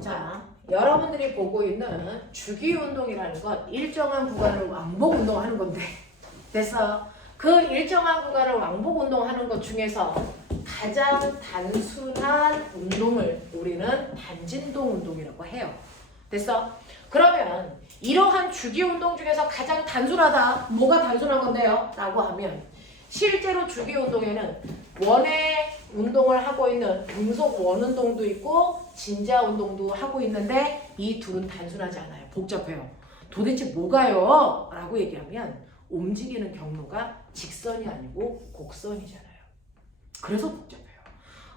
자, 여러분들이 보고 있는 주기운동이라는 건 일정한 구간을 왕복 운동하는 건데, 그래서 그 일정한 구간을 왕복 운동하는 것 중에서 가장 단순한 운동을 우리는 단진동 운동이라고 해요. 됐어? 그러면 이러한 주기운동 중에서 가장 단순하다. 뭐가 단순한 건데요? 라고 하면 실제로 주기운동에는 원의 운동을 하고 있는 등속 원운동도 있고 진자 운동도 하고 있는데 이 둘은 단순하지 않아요. 복잡해요. 도대체 뭐가요? 라고 얘기하면 움직이는 경로가 직선이 아니고 곡선이잖아요. 그래서 복잡해요.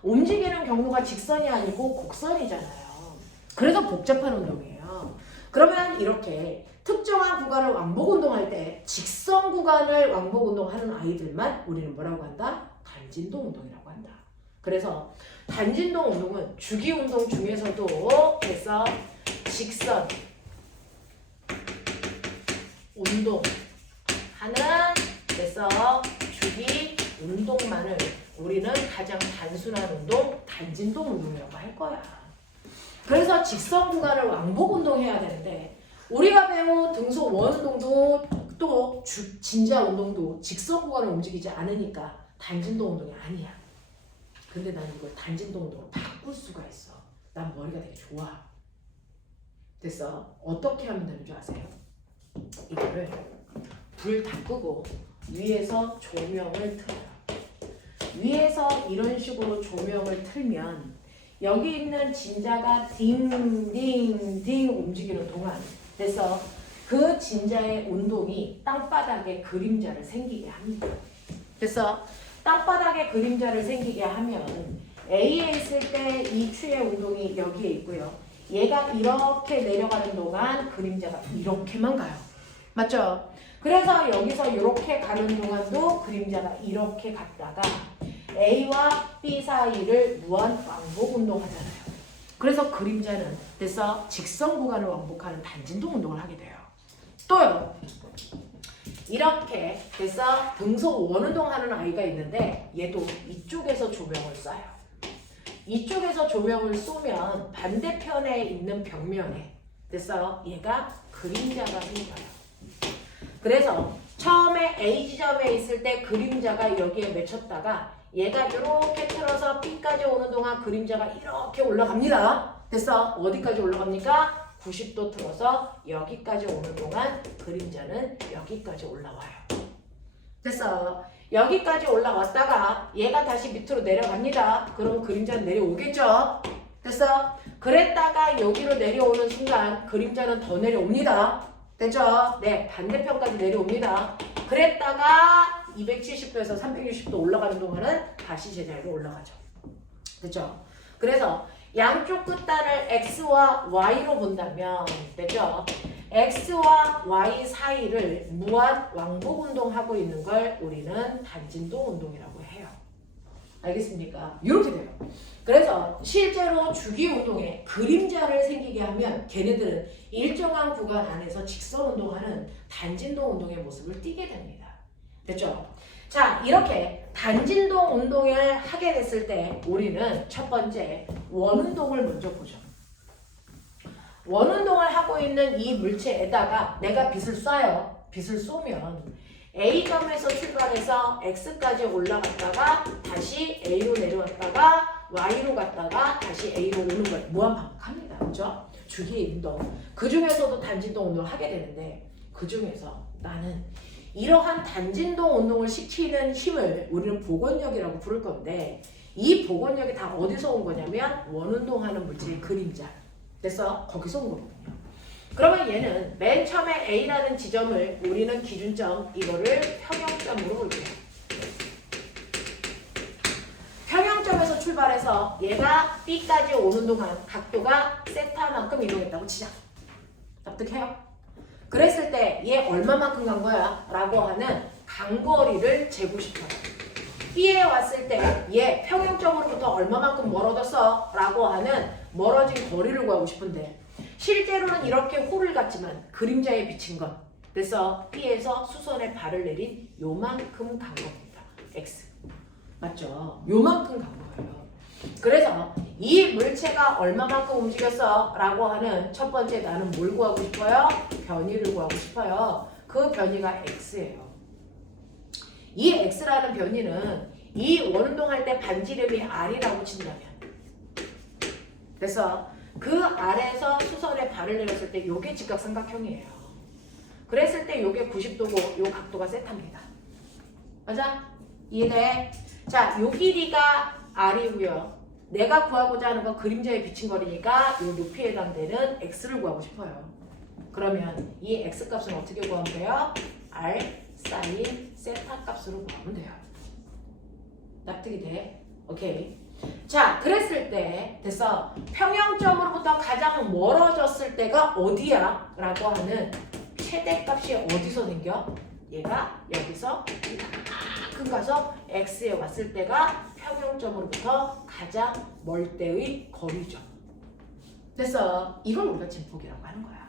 움직이는 경로가 직선이 아니고 곡선이잖아요. 그래서 복잡한 운동이에요. 그러면 이렇게 특정한 구간을 왕복 운동할 때 직선 구간을 왕복 운동하는 아이들만 우리는 뭐라고 한다? 단진동 운동이라고 한다. 그래서 단진동 운동은 주기 운동 중에서도 그래서 직선 운동 하는 그래서 주기 운동만을 우리는 가장 단순한 운동, 단진동 운동이라고 할 거야. 그래서 직선 구간을 왕복 운동해야 되는데 우리가 배운 등속 원운동도 또 진자 운동도 직선 구간을 움직이지 않으니까 단진동 운동이 아니야. 근데 난 이걸 단진동 운동으로 바꿀 수가 있어. 난 머리가 되게 좋아. 됐어? 어떻게 하면 되는 줄 아세요? 이거를 불 다 끄고 위에서 조명을 틀어요. 위에서 이런 식으로 조명을 틀면 여기 있는 진자가 딩딩딩 움직이는 동안 그래서 그 진자의 운동이 땅바닥에 그림자를 생기게 합니다. 그래서 땅바닥에 그림자를 생기게 하면 A에 있을 때 이 추의 운동이 여기에 있고요. 얘가 이렇게 내려가는 동안 그림자가 이렇게만 가요. 맞죠? 그래서 여기서 이렇게 가는 동안도 그림자가 이렇게 갔다가 A와 B 사이를 무한 왕복 운동하잖아요. 그래서 그림자는 그래서 직선 구간을 왕복하는 단진동 운동을 하게 돼요. 또요. 이렇게 그래서 등속 원운동 하는 아이가 있는데 얘도 이쪽에서 조명을 쏴요. 이쪽에서 조명을 쏘면 반대편에 있는 벽면에 그래서 얘가 그림자가 생겨요. 그래서 처음에 A 지점에 있을 때 그림자가 여기에 맺혔다가 얘가 이렇게 틀어서 B까지 오는 동안 그림자가 이렇게 올라갑니다. 됐어? 어디까지 올라갑니까? 90도 틀어서 여기까지 오는 동안 그림자는 여기까지 올라와요. 됐어? 여기까지 올라왔다가 얘가 다시 밑으로 내려갑니다. 그럼 그림자는 내려오겠죠? 됐어? 그랬다가 여기로 내려오는 순간 그림자는 더 내려옵니다. 됐죠? 네, 반대편까지 내려옵니다. 그랬다가 270도에서 360도 올라가는 동안은 다시 제자리로 올라가죠. 됐죠? 그래서 양쪽 끝단을 X와 Y로 본다면 됐죠? X와 Y 사이를 무한 왕복 운동하고 있는 걸 우리는 단진동 운동이라고 해요. 알겠습니까? 이렇게 돼요. 그래서 실제로 주기 운동에 그림자를 생기게 하면 걔네들은 일정한 구간 안에서 직선 운동하는 단진동 운동의 모습을 띠게 됩니다. 됐죠? 자, 이렇게 단진동 운동을 하게 됐을 때 우리는 첫 번째 원운동을 먼저 보죠. 원운동을 하고 있는 이 물체에다가 내가 빛을 쏴요. 빛을 쏘면 A점에서 출발해서 X까지 올라갔다가 다시 A로 내려왔다가 Y로 갔다가 다시 A로 오는 걸 무한 반복합니다. 그렇죠? 주기의 운동. 그 중에서도 단진동 운동을 하게 되는데 그 중에서 나는 이러한 단진동 운동을 시키는 힘을 우리는 복원력이라고 부를 건데 이 복원력이 다 어디서 온 거냐면 원운동하는 물체의 그림자. 그래서 거기서 온 거거든요. 그러면 얘는 맨 처음에 A라는 지점을 우리는 기준점 이거를 평형점으로 볼게요. 평형점에서 출발해서 얘가 B까지 오는 동안 각도가 세타만큼 이동했다고 치자. 납득해요? 그랬을 때 얘 얼마만큼 간 거야? 라고 하는 간거리를 재고 싶어요. B에 왔을 때 얘 평행점으로부터 얼마만큼 멀어졌어? 라고 하는 멀어진 거리를 구하고 싶은데 실제로는 이렇게 홀을 갔지만 그림자에 비친 것. 그래서 B에서 수선에 발을 내린 요만큼 간 겁니다. X. 맞죠? 요만큼 간 거예요. 그래서 이 물체가 얼마만큼 움직였어? 라고 하는 첫 번째 나는 뭘 구하고 싶어요? 변위를 구하고 싶어요. 그 변위가 x예요. 이 x라는 변위는 이 원운동할 때 반지름이 r이라고 친다면 그래서 그 R에서 수선에 발을 내렸을 때 요게 직각삼각형이에요. 그랬을 때 요게 90도고 요 각도가 세타입니다. 맞아? 이해돼? 자, 요 길이가 R이고요. 내가 구하고자 하는 건 그림자에 비친 거리니까 요 높이에 해당되는 X를 구하고 싶어요. 그러면 이 X 값은 어떻게 구하면 돼요? R 사인 세타 값으로 구하면 돼요. 납득이 돼? 오케이. 자, 그랬을 때 됐어. 평형점으로부터 가장 멀어졌을 때가 어디야? 라고 하는 최대값이 어디서 생겨? 얘가 여기서 이만큼 가서 x에 왔을 때가 평형점으로부터 가장 멀 때의 거리죠. 됐어. 이걸 우리가 진폭이라고 하는 거야.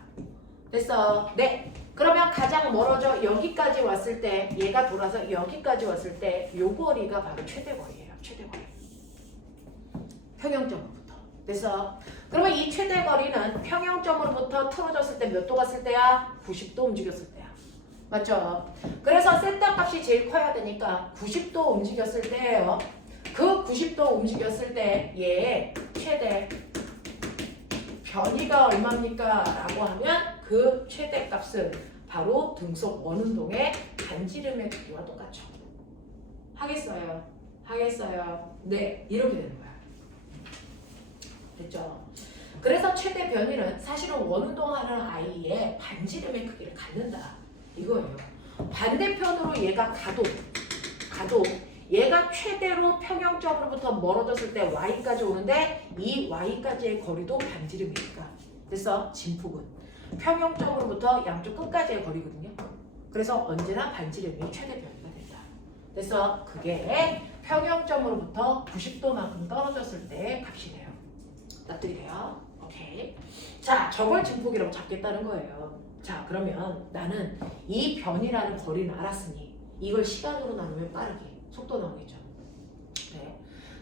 됐어. 네. 그러면 가장 멀어져 여기까지 왔을 때 얘가 돌아서 여기까지 왔을 때 요 거리가 바로 최대거리예요. 최대거리. 평형점으로부터. 됐어. 그러면 이 최대거리는 평형점으로부터 틀어졌을 때 몇 도 갔을 때야? 90도 움직였을 때야. 맞죠? 그래서 세타 값이 제일 커야 되니까 90도 움직였을 때예요. 그 90도 움직였을 때 얘의 최대 변위가 얼마입니까? 라고 하면 그 최대값은 바로 등속 원운동의 반지름의 크기와 똑같죠. 하겠어요? 하겠어요? 네, 이렇게 되는 거야. 됐죠? 그래서 최대 변위는 사실은 원운동하는 아이의 반지름의 크기를 갖는다. 이거예요. 반대편으로 얘가 가도 얘가 최대로 평형점으로부터 멀어졌을 때 y까지 오는데 이 y까지의 거리도 반지름이니까. 그래서 진폭은 평형점으로부터 양쪽 끝까지의 거리거든요. 그래서 언제나 반지름이 최대 변위가 된다. 그래서 그게 평형점으로부터 90도만큼 떨어졌을 때의 값이 돼요. 납득이 돼요? 오케이. 자, 저걸 진폭이라고 잡겠다는 거예요. 자, 그러면 나는 이 변이라는 거리는 알았으니 이걸 시간으로 나누면 빠르게 속도 나오겠죠. 네.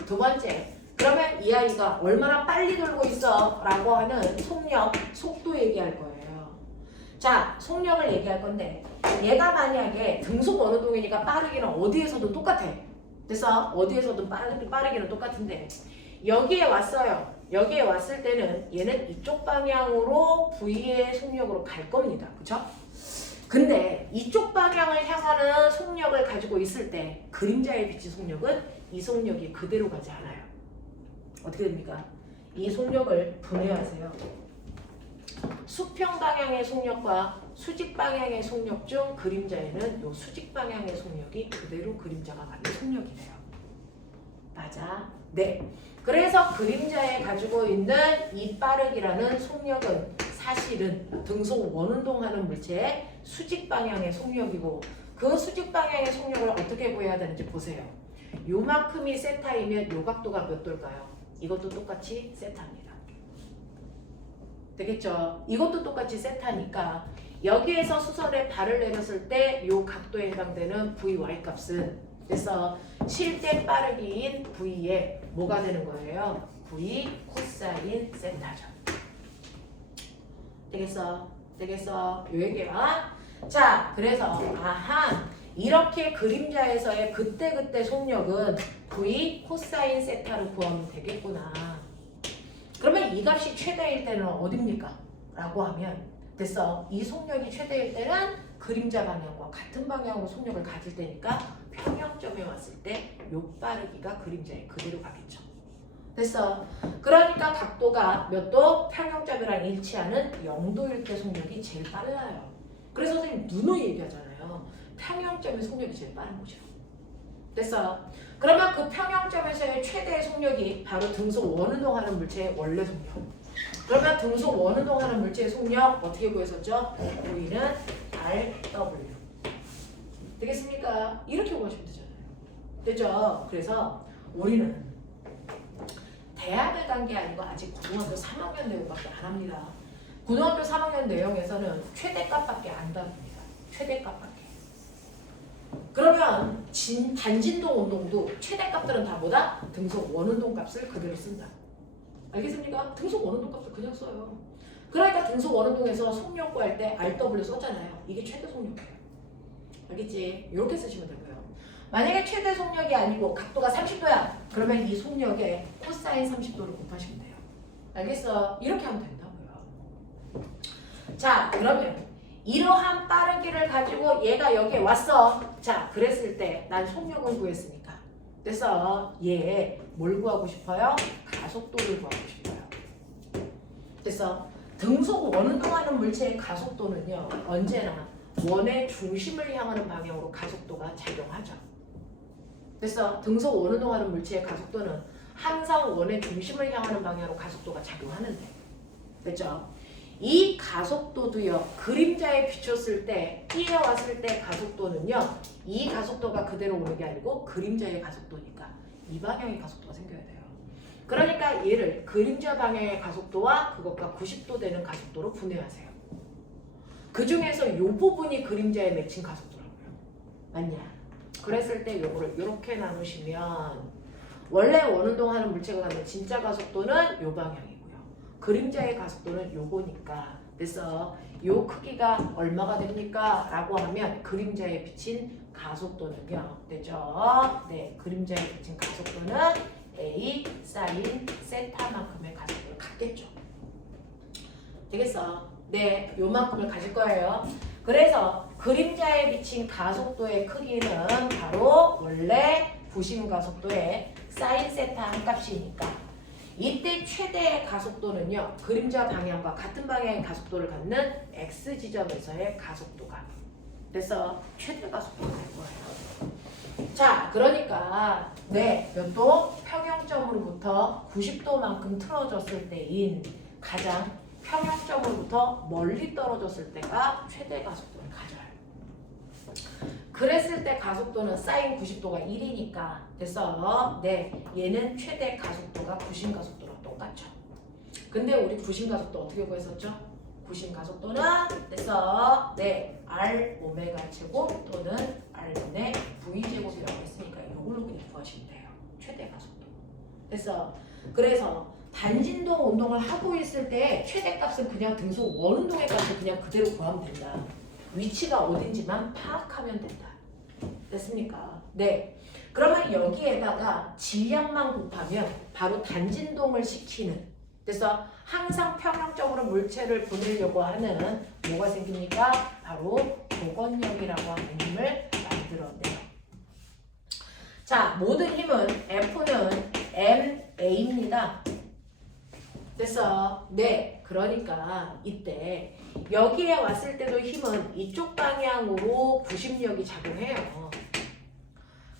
두 번째, 그러면 이 아이가 얼마나 빨리 돌고 있어? 라고 하는 속력, 속도 얘기할 거예요. 자, 속력을 얘기할 건데 얘가 만약에 등속 원운동이니까 빠르기는 어디에서도 똑같아. 그래서 어디에서든 빠르기는 똑같은데 여기에 왔어요. 여기에 왔을 때는 얘는 이쪽 방향으로 V의 속력으로 갈 겁니다. 그쵸? 근데 이쪽 방향을 향하는 속력을 가지고 있을 때 그림자에 비친 속력은 이 속력이 그대로 가지 않아요. 어떻게 됩니까? 이 속력을 분해하세요. 수평 방향의 속력과 수직 방향의 속력 중 그림자에는 이 수직 방향의 속력이 그대로 그림자가 가는 속력이래요. 맞아? 네. 그래서 그림자에 가지고 있는 이 빠르기라는 속력은 사실은 등속 원운동하는 물체의 수직 방향의 속력이고 그 수직 방향의 속력을 어떻게 구해야 되는지 보세요. 요만큼이 세타이면 요 각도가 몇 도일까요? 이것도 똑같이 세타입니다. 되겠죠? 이것도 똑같이 세타니까 여기에서 수선에 발을 내렸을 때 요 각도에 해당되는 VY 값은 그래서 실제 빠르기인 V에 뭐가 되는 거예요? V 코사인 세타죠. 되겠어? 되겠어? 요 얘기야. 자, 그래서 아하 이렇게 그림자에서의 그때그때 속력은 V 코사인 세타로 구하면 되겠구나. 그러면 이 값이 최대일 때는 어딥니까? 라고 하면 됐어. 이 속력이 최대일 때는 그림자 방향과 같은 방향으로 속력을 가질 때니까 평형점에 왔을 때 요 빠르기가 그림자에 그대로 가겠죠. 됐어. 그러니까 각도가 몇 도? 평형점이랑 일치하는 0도일 때 속력이 제일 빨라요. 그래서 선생님 누누이 얘기하잖아요. 평형점의 속력이 제일 빠른 거죠. 됐어. 그러면 그 평형점에서의 최대의 속력이 바로 등속 원운동하는 물체의 원래 속력. 그러면 등속 원운동하는 물체의 속력 어떻게 구했었죠? 우리는 RW. 되겠습니까? 이렇게 구하시면 되잖아요. 됐죠? 그래서 우리는 대학을 간 게 아니고 아직 고등학교 3학년 내용밖에 안 합니다. 고등학교 3학년 내용에서는 최대값밖에 안 다룹니다. 최대값밖에. 그러면 단진동 운동도 최대값들은 다 뭐다? 등속 원운동 값을 그대로 쓴다. 알겠습니까? 등속 원운동 값을 그냥 써요. 그러니까 등속 원운동에서 속력 구할 때 RW 썼잖아요. 이게 최대 속력이에요. 알겠지? 이렇게 쓰시면 되고요. 만약에 최대 속력이 아니고 각도가 30도야. 그러면 이 속력에 코사인 30도를 곱하시면 돼요. 알겠어? 이렇게 하면 된다고요. 자, 그러면 이러한 빠르기를 가지고 얘가 여기에 왔어. 자, 그랬을 때 난 속력을 구했으니까. 그래서 얘 뭘 구하고 싶어요? 가속도를 구하고 싶어요. 그래서 등속 원운동하는 물체의 가속도는요. 언제나 원의 중심을 향하는 방향으로 가속도가 작용하죠. 그래서 등속 원운동하는 물체의 가속도는 항상 원의 중심을 향하는 방향으로 가속도가 작용하는데, 됐죠? 이 가속도도요. 그림자에 비췄을 때, 뛰어왔을 때 가속도는요. 이 가속도가 그대로 오는 게 아니고 그림자의 가속도니까 이 방향의 가속도가 생겨야 돼요. 그러니까 얘를 그림자 방향의 가속도와 그것과 90도 되는 가속도로 분해하세요. 그 중에서 이 부분이 그림자에 맺힌 가속도라고요. 맞냐? 그랬을 때 요거를 이렇게 나누시면 원래 원운동하는 물체가 갖는 진짜 가속도는 요 방향이고요. 그림자의 가속도는 요거니까. 그래서 요 크기가 얼마가 됩니까? 라고 하면 그림자에 비친 가속도는요. 되죠? 네, 그림자에 비친 가속도는 A 사인 세타만큼의 가속도를 갖겠죠. 되겠어? 네, 요만큼을 가질 거예요. 그래서 그림자에 비친 가속도의 크기는 바로 원래 부심 가속도의 사인 세타 한 값이니까 이때 최대의 가속도는요. 그림자 방향과 같은 방향의 가속도를 갖는 X 지점에서의 가속도가 그래서 최대 가속도가 될 거예요. 자, 그러니까 네, 이것도 평형점으로부터 90도만큼 틀어졌을 때인 가장 평형점으로부터 멀리 떨어졌을 때가 최대 가속도를 가져요. 그랬을 때 가속도는 사인 90도가 1이니까 그래서 네, 얘는 최대 가속도가 부심 가속도랑 똑같죠. 근데 우리 부심 가속도 어떻게 구했었죠? 부심 가속도는 그래서 네, R 오메가 제곱 또는 R분의 V 제곱이라고 했으니까 이걸로 그냥 구하시면 돼요. 최대 가속도. 그래서 단진동 운동을 하고 있을 때 최대값은 그냥 등속 원운동의 값을 그냥 그대로 구하면 된다. 위치가 어딘지만 파악하면 된다. 됐습니까? 네. 그러면 여기에다가 질량만 곱하면 바로 단진동을 시키는 그래서 항상 평형적으로 물체를 보내려고 하는 뭐가 생깁니까? 바로 복원력이라고 하는 힘을 만들어내요. 자, 모든 힘은 F는 MA입니다. 그래서 네, 그러니까 이때 여기에 왔을 때도 힘은 이쪽 방향으로 구심력이 작용해요.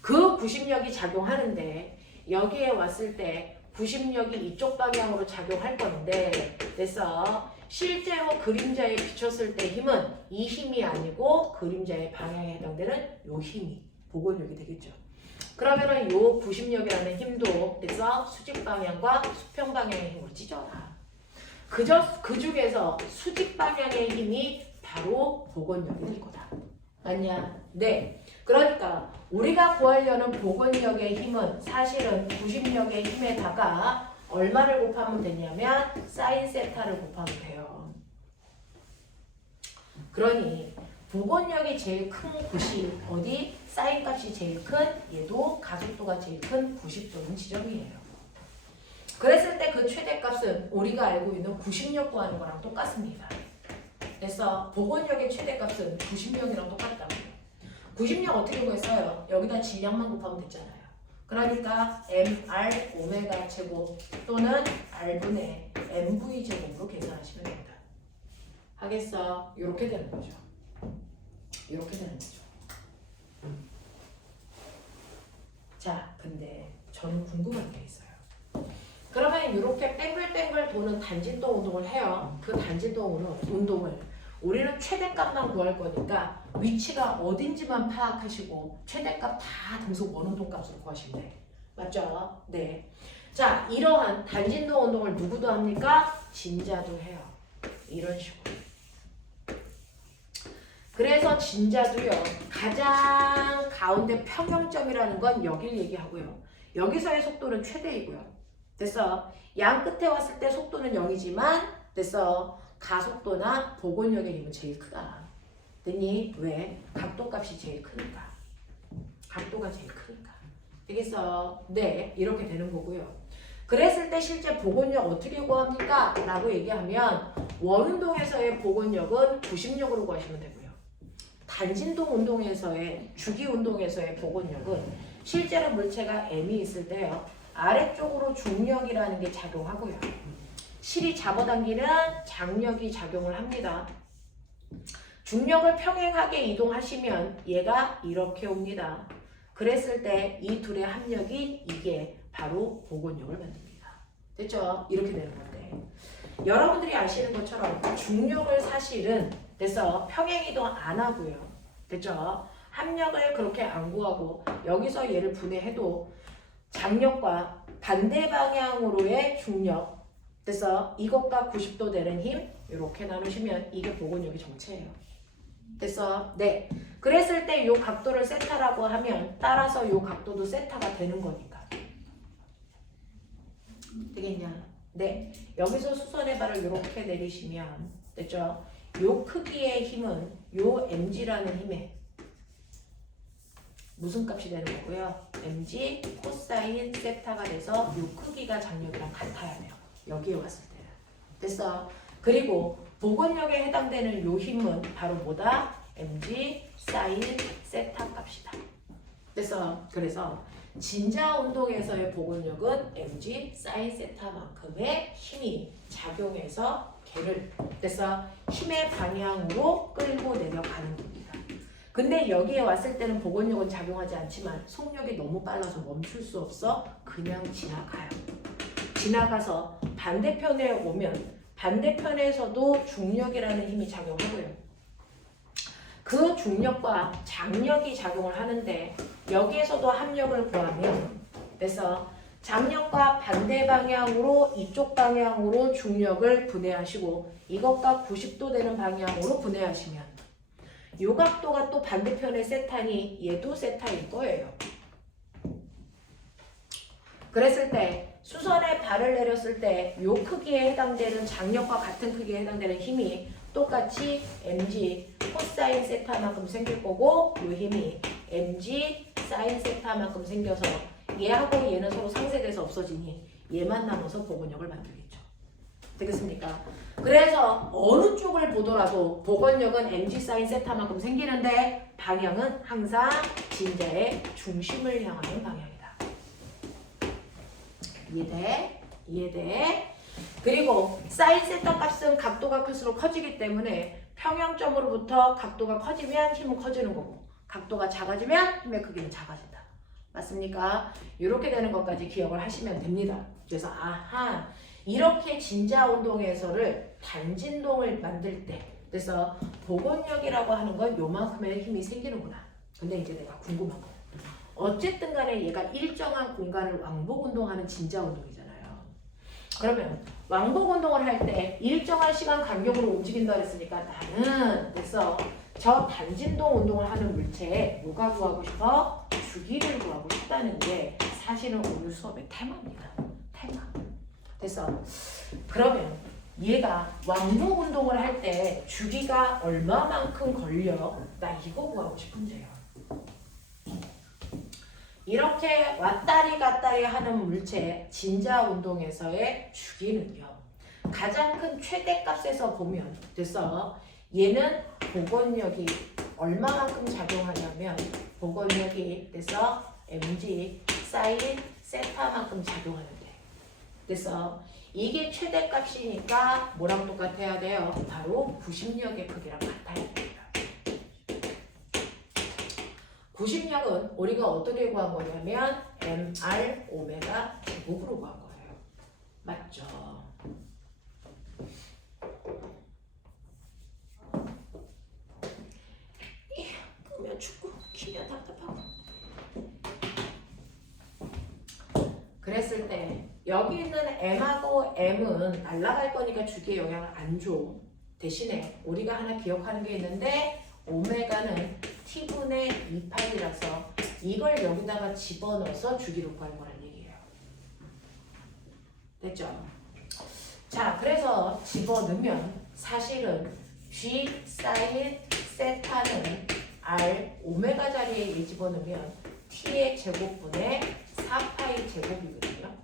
그 구심력이 작용하는데 여기에 왔을 때 구심력이 이쪽 방향으로 작용할 건데 그래서 실제로 그림자에 비쳤을 때 힘은 이 힘이 아니고 그림자의 방향에 해당되는 요 힘이 복원력이 되겠죠. 그러면은 요 구심력이라는 힘도 그래서 수직 방향과 수평 방향의 힘으로 찢어라. 그 중에서 수직 방향의 힘이 바로 복원력이 될 거다. 맞냐? 네. 그러니까 우리가 구하려는 복원력의 힘은 사실은 구심력의 힘에다가 얼마를 곱하면 되냐면 사인 세타를 곱하면 돼요. 그러니 복원력이 제일 큰 곳이 어디? 사인 값이 제일 큰 얘도 가속도가 제일 큰 90도는 지점이에요. 그랬을 때 그 최대값은 우리가 알고 있는 구심력 구하는 거랑 똑같습니다. 그래서 복원력의 최대값은 구심력이랑 똑같다고요. 구심력 어떻게 구했어요? 여기다 질량만 곱하면 됐잖아요. 그러니까 MR 오메가 제곱 또는 R분의 MV 제곱으로 계산하시면 됩니다. 하겠어? 이렇게 되는 거죠. 이렇게 되는 거죠. 자, 근데 저는 궁금한 게 있어요. 그러면 이렇게 뺑글뺑글 도는 단진동 운동을 해요. 그 단진동 운동을 우리는 최대값만 구할 거니까 위치가 어딘지만 파악하시고 최대값 다 등속 원운동 값으로 구하시면 돼. 맞죠? 네. 자, 이러한 단진동 운동을 누구도 합니까? 진자도 해요. 이런 식으로. 그래서 진자도요. 가장 가운데 평형점이라는 건 여길 얘기하고요. 여기서의 속도는 최대이고요. 됐어. 양 끝에 왔을 때 속도는 0이지만 됐어. 가속도나 복원력의 힘은 제일 크다. 됐니? 왜? 각도값이 제일 크니까. 각도가 제일 크니까. 되겠어? 네, 이렇게 되는 거고요. 그랬을 때 실제 복원력 어떻게 구합니까? 라고 얘기하면 원운동에서의 복원력은 구심력으로 구하시면 되고요. 단진동 운동에서의 주기 운동에서의 복원력은 실제로 물체가 M이 있을 때요. 아래쪽으로 중력이라는 게 작용하고요. 실이 잡아당기는 장력이 작용을 합니다. 중력을 평행하게 이동하시면 얘가 이렇게 옵니다. 그랬을 때 이 둘의 합력이 이게 바로 복원력을 만듭니다. 됐죠? 이렇게 되는 건데 여러분들이 아시는 것처럼 중력을 사실은 그래서 평행 이동 안 하고요. 됐죠? 합력을 그렇게 안 구하고 여기서 얘를 분해해도 장력과 반대 방향으로의 중력 그래서 이것과 90도 되는 힘 이렇게 나누시면 이게 복원력의 정체예요. 됐어? 네. 그랬을 때 이 각도를 세타라고 하면 따라서 이 각도도 세타가 되는 거니까. 되겠냐? 네. 여기서 수선의 발을 이렇게 내리시면 됐죠? 요 크기의 힘은 요 mg라는 힘에 무슨 값이 되는 거고요? mg 코사인 세타가 돼서 요 크기가 장력이랑 같아야 돼요. 여기에 왔을 때는. 됐어? 그리고 복원력에 해당되는 요 힘은 바로 뭐다? mg 사인 세타 값이다. 그래서 진자 운동에서의 복원력은 mg 사인 세타만큼의 힘이 작용해서 걔를 힘의 방향으로 끌고 내려가는 겁니다. 근데 여기에 왔을 때는 복원력은 작용하지 않지만 속력이 너무 빨라서 멈출 수 없어 그냥 지나가요. 지나가서 반대편에 오면 반대편에서도 중력이라는 힘이 작용하고요. 그 중력과 장력이 작용을 하는데 여기에서도 합력을 구하면 그래서 장력과 반대 방향으로 이쪽 방향으로 중력을 분해하시고 이것과 90도 되는 방향으로 분해하시면 이 각도가 또 반대편의 세타니 얘도 세타일 거예요. 그랬을 때 수선에 발을 내렸을 때 이 크기에 해당되는 장력과 같은 크기에 해당되는 힘이 똑같이 mg 코사인 세타만큼 생길 거고 이 힘이 mg 사인 세타만큼 생겨서 얘하고 얘는 서로 상쇄돼서 없어지니 얘만 남아서 복원력을 만들겠죠. 되겠습니까? 그래서 어느 쪽을 보더라도 복원력은 mg 사인 세타만큼 생기는데 방향은 항상 진자의 중심을 향하는 방향이다. 이해돼? 이해돼? 그리고 사인 세타 값은 각도가 클수록 커지기 때문에 평형점으로부터 각도가 커지면 힘은 커지는 거고 각도가 작아지면 힘의 크기는 작아진다. 맞습니까? 이렇게 되는 것까지 기억을 하시면 됩니다. 그래서 아하 이렇게 진자 운동에서를 단진동을 만들 때 그래서 복원력이라고 하는 건 요만큼의 힘이 생기는구나. 근데 이제 내가 궁금한 거 어쨌든 간에 얘가 일정한 공간을 왕복 운동하는 진자 운동이잖아요. 그러면 왕복 운동을 할 때 일정한 시간 간격으로 움직인다 그랬으니까 나는 그래서 저 단진동 운동을 하는 물체에 뭐가 구하고 싶어? 주기를 구하고 싶다는 게 사실은 오늘 수업의 테마입니다. 테마. 그래서 그러면 얘가 왕복 운동을 할 때 주기가 얼마만큼 걸려? 나 이거 구하고 싶은데요. 이렇게 왔다리 갔다리 하는 물체 진자 운동에서의 주기는요. 가장 큰 최대값에서 보면 그래서 얘는 복원력이 얼마만큼 작용하냐면 복원력이 그래서 mg 사인 세타만큼 작용하는데 그래서 이게 최대값이니까 뭐랑 똑같아야 돼요? 바로 구심력의 크기랑 같아야 됩니다. 구심력은 우리가 어떻게 구한 거냐면 mr 오메가 제곱으로 구한 거예요. 맞죠? 끄면 춥고 키면 답답하고 그랬을 때 여기 있는 m하고 m은 날아갈 거니까 주기에 영향을 안 줘. 대신에 우리가 하나 기억하는 게 있는데 오메가는 t분의 2파이라서 이걸 여기다가 집어넣어서 주기를 구하는 거란 얘기예요. 됐죠? 자, 그래서 집어넣으면 사실은 G 사인 세타는 R 오메가 자리에 얘 집어넣으면 T의 제곱분의 4파이 제곱이거든요.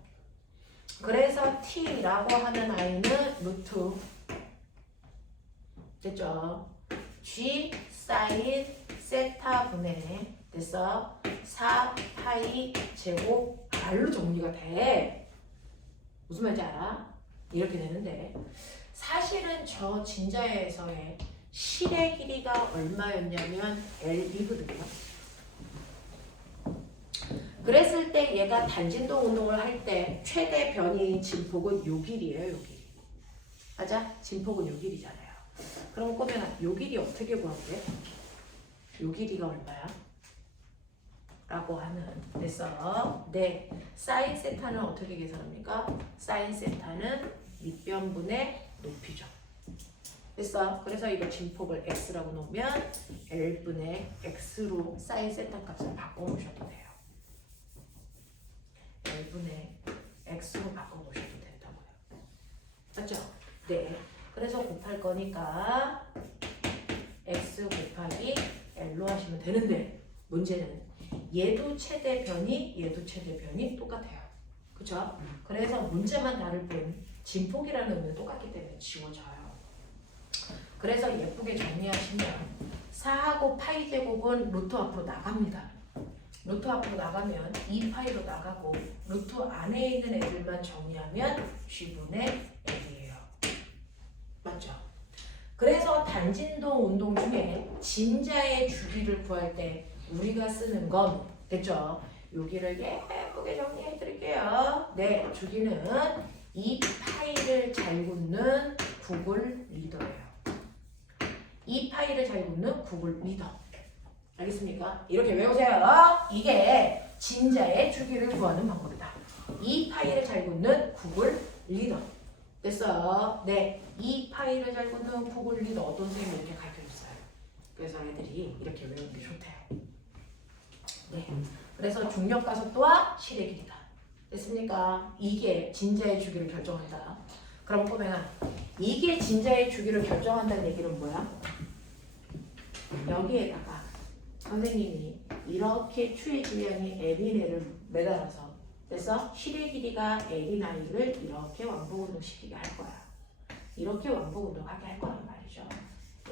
그래서 T라고 하는 아이는 루트 됐죠? G 사인 세타분의 됐어? 4파이 제곱 R로 정리가 돼. 무슨 말인지 알아? 이렇게 되는데 사실은 저 진자에서의 실의 길이가 얼마였냐면 L2거든요. 그랬을 때 얘가 단진동 운동을 할 때 최대 변이인 진폭은 요 길이에요. 요 길이. 맞아? 진폭은 요 길이잖아요. 그럼 꼬매나 요 길이 어떻게 구하게? 요 길이가 얼마야? 라고 하는 됐어. 네. 사인 세타는 어떻게 계산합니까? 사인 세타는 밑변분의 높이죠. 됐어. 그래서 이거 진폭을 x라고 놓으면 l분의 x로 사인 세타 값을 바꿔놓으셔도 돼요. l분의 x로 바꿔놓으셔도 된다고요. 맞죠? 네. 그래서 곱할 거니까 x 곱하기 l로 하시면 되는데 문제는 얘도 최대 변이, 얘도 최대 변이 똑같아요. 그쵸? 그래서 문자만 다를 뿐 진폭이라는 의미는 똑같기 때문에 지워져요. 그래서 예쁘게 정리하시면 4하고 파이 제곱은 루트 앞으로 나갑니다. 루트 앞으로 나가면 2파이로 나가고 루트 안에 있는 애들만 정리하면 G분의 L이에요. 맞죠? 그래서 단진동 운동 중에 진자의 주기를 구할 때 우리가 쓰는 건 됐죠? 여기를 예쁘게 정리해 드릴게요. 네, 주기는 2파이를 잘 굳는 구글 리더예요. 2파이를 잘 굳는 구글 리더. 알겠습니까? 이렇게 외우세요. 이게 진자의 주기를 구하는 방법이다. 2파이를 잘 굳는 구글 리더. 됐어요? 네, 2파이를 잘 굳는 구글 리더 어떤 선생님이 이렇게 가르쳐줬어요. 그래서 애들이 이렇게 외우는 게 좋대요. 네, 그래서 중력 가속도와 실의 길이다. 됐습니까? 이게 진자의 주기를 결정한다. 그럼 보면 이게 진자의 주기를 결정한다는 얘기는 뭐야? 여기에다가 선생님이 이렇게 추의 질량이 L인 애를 매달아서 그래서 실의 길이가 L인 아이를 이렇게 왕복 운동시키게 할 거야. 이렇게 왕복 운동하게 할 거란 말이죠.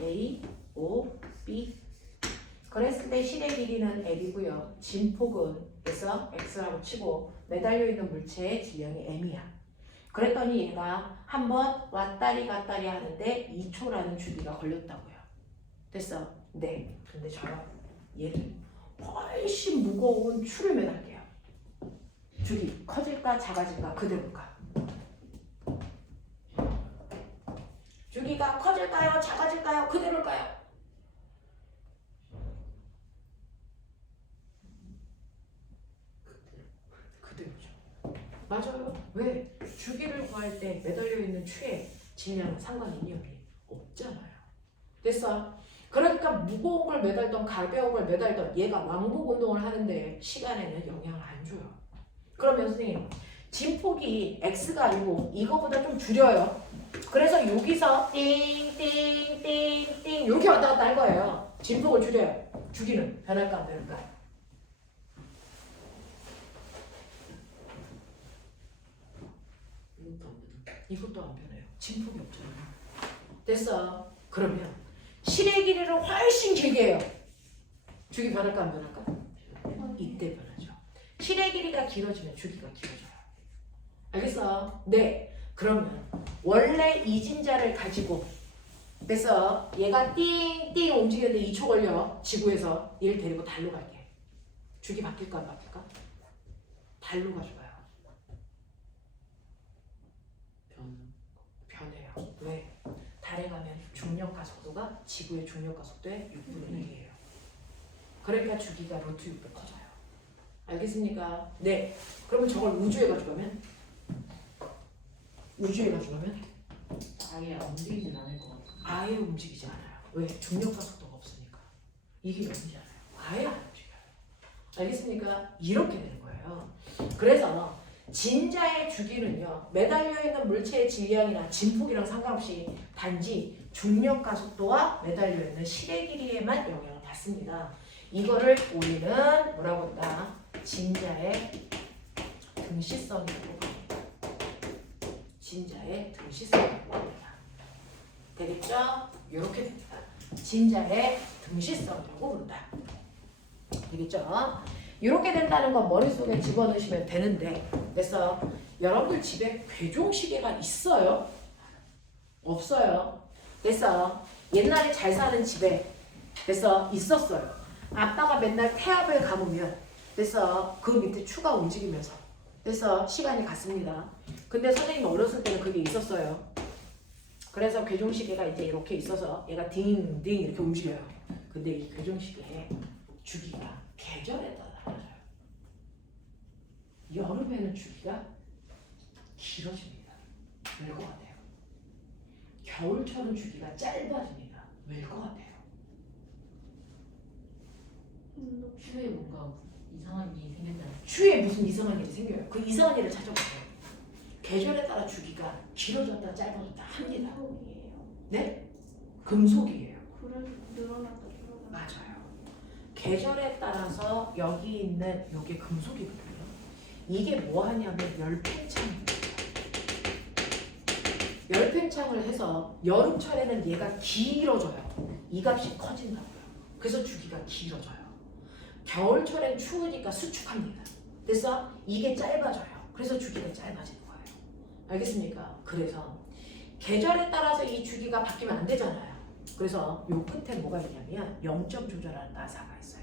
A, O, B. 그랬을 때 실의 길이는 L이고요. 진폭은 그래서 X라고 치고 매달려 있는 물체의 질량이 M이야. 그랬더니 얘가 한번 왔다리 갔다리 하는데 2초라는 주기가 걸렸다고요. 됐어? 네. 근데 저요. 얘를 훨씬 무거운 추를 매달게요. 주기 커질까 작아질까 그대로일까? 주기가 커질까요 작아질까요 그대로일까요? 그대로죠. 맞아요. 왜? 주기를 구할 때 매달려 있는 추의 질량은 상관이 있니 없니? 없잖아요. 됐어? 그러니까 무거운 걸 매달던 가벼운 걸 매달던 얘가 왕복 운동을 하는데 시간에는 영향을 안 줘요. 그러면 선생님 진폭이 x가 아니고 이거보다 좀 줄여요. 그래서 여기서 띵띵띵띵 이렇게 왔다 갔다 할 거예요. 진폭을 줄여요. 주기는 변할까 안 변할까? 이것도 안 변해요. 진폭이 없잖아요. 됐어. 그러면 실의 길이를 훨씬 길게 해요. 주기 변할까 안 변할까? 이때 변하죠. 실의 길이가 길어지면 주기가 길어져요. 알겠어? 네. 그러면 원래 이 진자를 가지고 그래서 얘가 띵띵 움직이는데 2초 걸려. 지구에서 얘를 데리고 달로 갈게. 주기 바뀔까 안 바뀔까? 달로 가져가요. 변해요. 왜? 달에 가면 중력 가속도가 지구의 중력 가속도의 6분의 1이에요. 그러니까 주기가 루트 6배 커져요. 알겠습니까? 네. 그러면 저걸 우주에 가져가면? 우주에 가져가면? 아예 움직이진 않을 것 같아요. 아예 움직이지 않아요. 왜? 중력 가속도가 없으니까. 이게 변이잖아요. 아예 안 움직여요. 알겠습니까? 이렇게 되는 거예요. 그래서 진자의 주기는요, 매달려 있는 물체의 질량이나 진폭이랑 상관없이 단지 중력과 속도와 매달려 있는 실의 길이에만 영향을 받습니다. 이거를 우리는 뭐라고 한다? 진자의 등시성이라고 합니다. 진자의 등시성이라고 합니다. 되겠죠? 이렇게 됩니다. 진자의 등시성이라고 부른다. 되겠죠? 이렇게 된다는 건 머릿속에 집어넣으시면 되는데, 됐어요? 여러분들 집에 괴종시계가 있어요? 없어요? 됐어요? 옛날에 잘 사는 집에 됐어? 있었어요. 아빠가 맨날 태압을 감으면 됐어? 그 밑에 추가 움직이면서 됐어? 시간이 갔습니다. 근데 선생님 어렸을 때는 그게 있었어요. 그래서 괴종시계가 이제 이렇게 있어서 얘가 딩딩 이렇게 움직여요. 근데 이 괴종시계의 주기가 계절에 따라 달라져요. 여름에는 주기가 길어집니다. 왜 것 같아요? 겨울철은 주기가 짧아집니다. 왜 것 같아요? 추위에 뭔가 이상한 일이 생긴다는. 추위에 무슨 이상한 일이 생겨요. 그 이상한 일을 찾아보세요. 계절에 따라 주기가 길어졌다 짧아졌다 합니다. 금속이에요. 네? 금속이에요. 그래서 늘어났다 줄어났다. 맞아요. 계절에 따라서 여기 있는 여기 금속이거든요. 이게 뭐 하냐면 열팽창입니다. 열팽창을 해서 여름철에는 얘가 길어져요. 이 값이 커진다고요. 그래서 주기가 길어져요. 겨울철엔 추우니까 수축합니다. 그래서 이게 짧아져요. 그래서 주기가 짧아지는 거예요. 알겠습니까? 그래서 계절에 따라서 이 주기가 바뀌면 안 되잖아요. 그래서 요 끝에 뭐가 있냐면 0점 조절하는 나사가 있어요.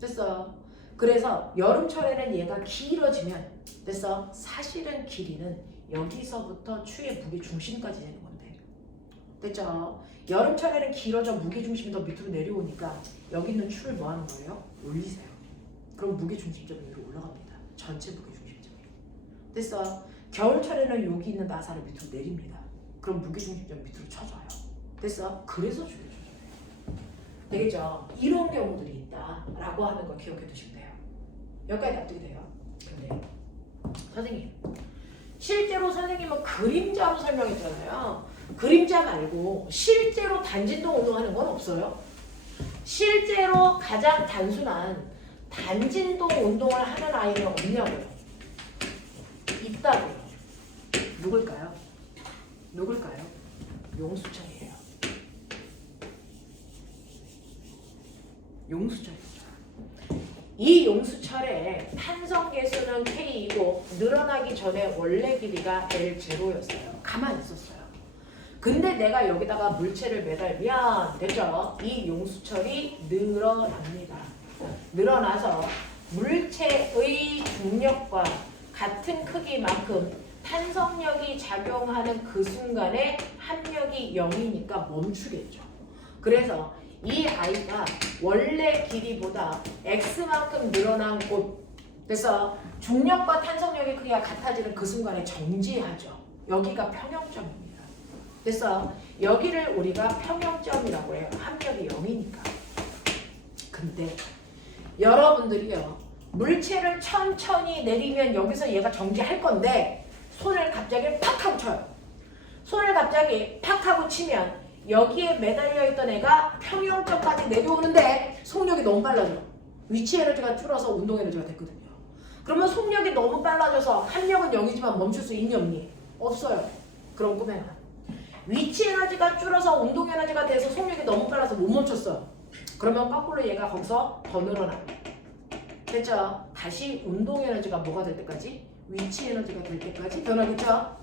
됐어? 그래서 여름철에는 얘가 길어지면 됐어? 사실은 길이는 여기서부터 추의 무게 중심까지 되는 건데, 됐죠? 여름철에는 길어져 무게 중심이 더 밑으로 내려오니까 여기 있는 추를 뭐 하는 거예요? 올리세요. 그럼 무게 중심점이 위로 올라갑니다. 전체 무게 중심점이. 됐어? 겨울철에는 여기 있는 나사를 밑으로 내립니다. 그럼 무게 중심점이 밑으로 쳐져요. 됐어? 그래서 주기가 조절해요. 되겠죠? 이런 경우들이 있다라고 하는 거 기억해 두시면 돼요. 여기까지 납득이 돼요. 근데 선생님, 실제로 선생님은 그림자로 설명했잖아요. 그림자 말고 실제로 단진동 운동하는 건 없어요. 실제로 가장 단순한 단진동 운동을 하는 아이는 없냐고요. 있다고요. 누굴까요? 누굴까요? 용수철이에요. 용수철이죠. 이 용수철의 탄성 계수는 K이고 늘어나기 전에 원래 길이가 L0였어요. 가만히 있었어요. 근데 내가 여기다가 물체를 매달면 됐죠? 이 용수철이 늘어납니다. 늘어나서 물체의 중력과 같은 크기만큼 탄성력이 작용하는 그 순간에 합력이 0이니까 멈추겠죠. 그래서 이 아이가 원래 길이보다 x만큼 늘어난 곳, 그래서 중력과 탄성력의 크기가 같아지는 그 순간에 정지하죠. 여기가 평형점입니다. 그래서 여기를 우리가 평형점이라고 해요. 합력이 0이니까. 근데 여러분들이요, 물체를 천천히 내리면 여기서 얘가 정지할 건데 손을 갑자기 팍 하고 쳐요. 손을 갑자기 팍 하고 치면 여기에 매달려 있던 애가 평형점까지 내려오는데 속력이 너무 빨라져. 위치 에너지가 줄어서 운동 에너지가 됐거든요. 그러면 속력이 너무 빨라져서 합력은 0이지만 멈출 수 있니 없니? 없어요. 그럼 꿈에는 위치 에너지가 줄어서 운동 에너지가 돼서 속력이 너무 빨라서 못 멈췄어. 그러면 거꾸로 얘가 거기서 더 늘어나. 됐죠? 다시 운동 에너지가 뭐가 될 때까지? 위치 에너지가 될 때까지 변하겠죠?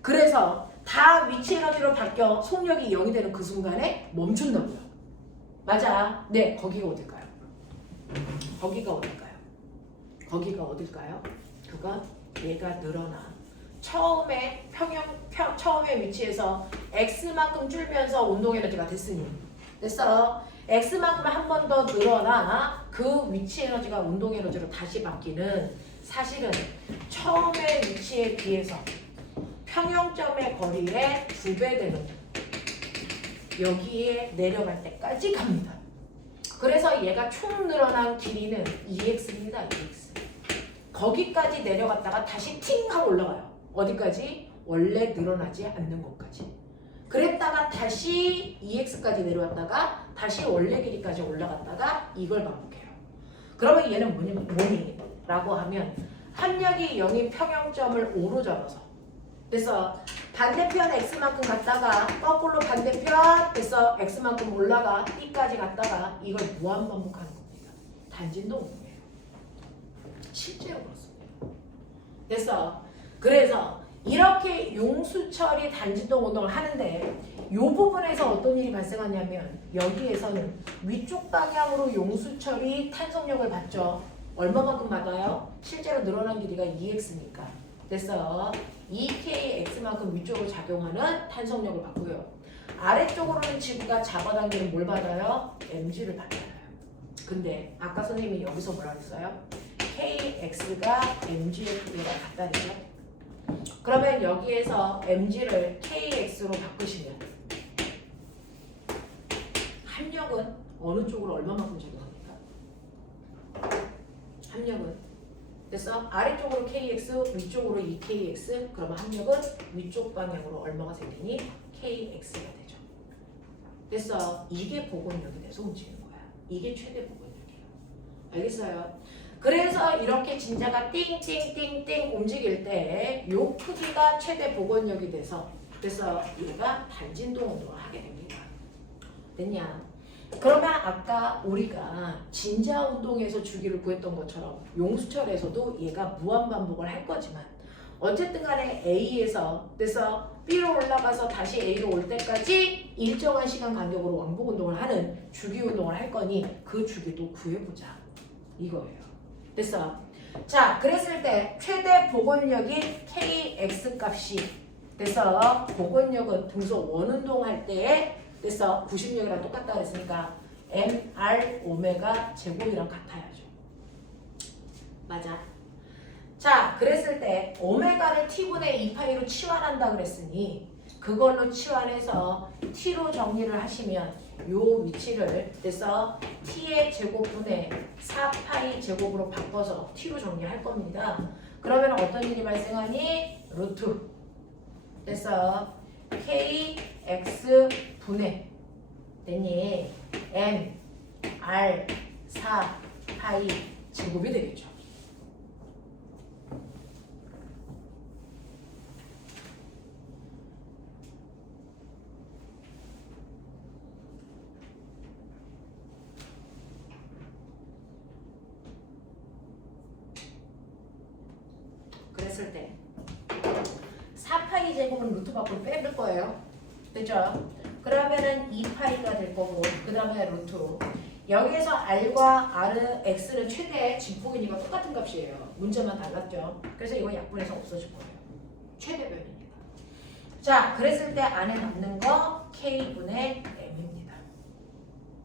그래서 다 위치 에너지로 바뀌어 속력이 0이 되는 그 순간에 멈춘다고요. 맞아. 네, 거기가 어딜까요? 거기가 어딜까요? 거기가 어딜까요? 그건 얘가 늘어나. 처음에 처음에 위치에서 x만큼 줄면서 운동 에너지가 됐으니 됐어. x만큼 한 번 더 늘어나 그 위치 에너지가 운동 에너지로 다시 바뀌는, 사실은 처음의 위치에 비해서 평형점의 거리의 2배 되는 여기에 내려갈 때까지 갑니다. 그래서 얘가 총 늘어난 길이는 2x입니다. 2x. 거기까지 내려갔다가 다시 팅 하고 올라가요. 어디까지? 원래 늘어나지 않는 곳까지. 그랬다가 다시 EX까지 내려왔다가 다시 원래 길이까지 올라갔다가 이걸 반복해요. 그러면 얘는 뭐니? 라고 하면 합력이 0인 평형점을 5로 잡아서 그래서 반대편 x만큼 갔다가 거꾸로 반대편 그래서 x만큼 올라가 b까지 갔다가 이걸 무한 반복하는 겁니다. 단진도 운동이에요. 실제로 그렇습니다. 그래서 이렇게 용수철이 단진동 운동을 하는데 이 부분에서 어떤 일이 발생하냐면 여기에서는 위쪽 방향으로 용수철이 탄성력을 받죠. 얼마만큼 받아요? 실제로 늘어난 길이가 2x니까. 그래서 2kx만큼 위쪽으로 작용하는 탄성력을 받고요. 아래쪽으로는 지구가 잡아당기는 뭘 받아요? mg를 받아요. 근데 아까 선생님이 여기서 뭐라 그랬어요? kx가 mg의 크기가 같다 그랬죠? 그러면 여기에서 mg를 kx로 바꾸시면 합력은 어느 쪽으로 얼마만큼 작용합니까? 합력은 그래서 아래쪽으로 kx, 위쪽으로 2kx 그러면 합력은 위쪽 방향으로 얼마가 생기니? kx가 되죠. 그래서 이게 복원력이 돼서 움직이는 거야. 이게 최대 복원력이에요. 알겠어요? 그래서 이렇게 진자가 띵띵띵띵 움직일 때 요 크기가 최대 복원력이 돼서 그래서 얘가 단진동 운동을 하게 됩니다. 됐냐? 그러면 아까 우리가 진자 운동에서 주기를 구했던 것처럼 용수철에서도 얘가 무한 반복을 할 거지만 어쨌든 간에 A에서 그래서 B로 올라가서 다시 A로 올 때까지 일정한 시간 간격으로 왕복 운동을 하는 주기 운동을 할 거니 그 주기도 구해보자 이거예요. 됐어? 자, 그랬을 때 최대 복원력인 KX 값이 그래서 복원력은 등소 원운동 할 때에 그래서 90력이랑 똑같다 그랬으니까 mr 오메가 제곱이랑 같아야죠. 맞아. 자, 그랬을 때 오메가를 t분의 2파이로 치환한다 그랬으니 그걸로 치환해서 t로 정리를 하시면 요 위치를 그래서 t의 제곱분의 4파이 제곱으로 바꿔서 t로 정리할 겁니다. 그러면 어떤 일이 발생하니? 루트 그래서 kx 분의 됐니? m r 4 파이 제곱이 되겠죠. 그랬을 때 4파이 제곱은 루트 밖으로 빼볼 거예요. 됐죠? 그러면은 2파이가 될 거고 그 다음에 루트 여기에서 r과 x는 최대 진폭이니까 똑같은 값이에요. 문제만 달랐죠. 그래서 이거 약분해서 없어질 거예요. 최대변이니까. 자, 그랬을 때 안에 남는 거 k분의 m입니다.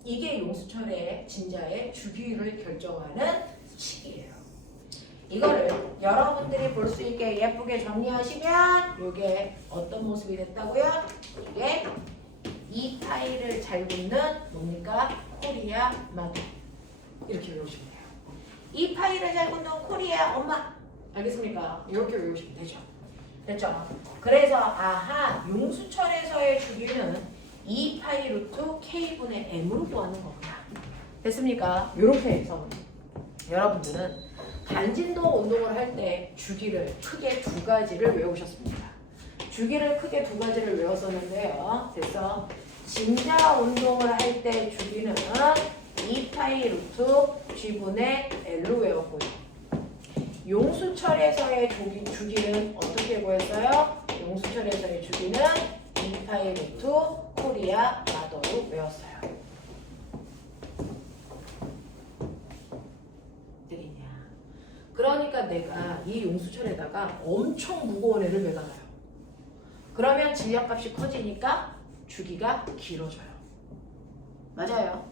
이게 용수철의 진자의 주기율을 결정하는 식이에요. 이거를 여러분들이 볼 수 있게 예쁘게 정리하시면 이게 어떤 모습이 됐다고요? 이게 2파이를 잘 굽는 뭡니까? 코리아 마도 이렇게 외우시면 돼요. 2파이를 잘 굽는 코리아 엄마 알겠습니까? 이렇게 외우시면 되죠. 됐죠? 그래서 아하 용수철에서의 주기는 2파이 루트 k분의 m으로 구하는 거구나. 됐습니까? 이렇게 해서 여러분들은 단진동 운동을 할 때 주기를 크게 두 가지를 외우셨습니다. 주기를 크게 두 가지를 외웠었는데요. 그래서 진자 운동을 할 때 주기는 2파이 루트 g분의 L로 외웠고요. 용수철에서의 주기는 어떻게 구했어요? 용수철에서의 주기는 2파이 루트 코리아 마더로 외웠어요. 그러니까 내가 이 용수철에다가 엄청 무거운 애를 매달아요. 그러면 질량값이 커지니까 주기가 길어져요. 맞아요.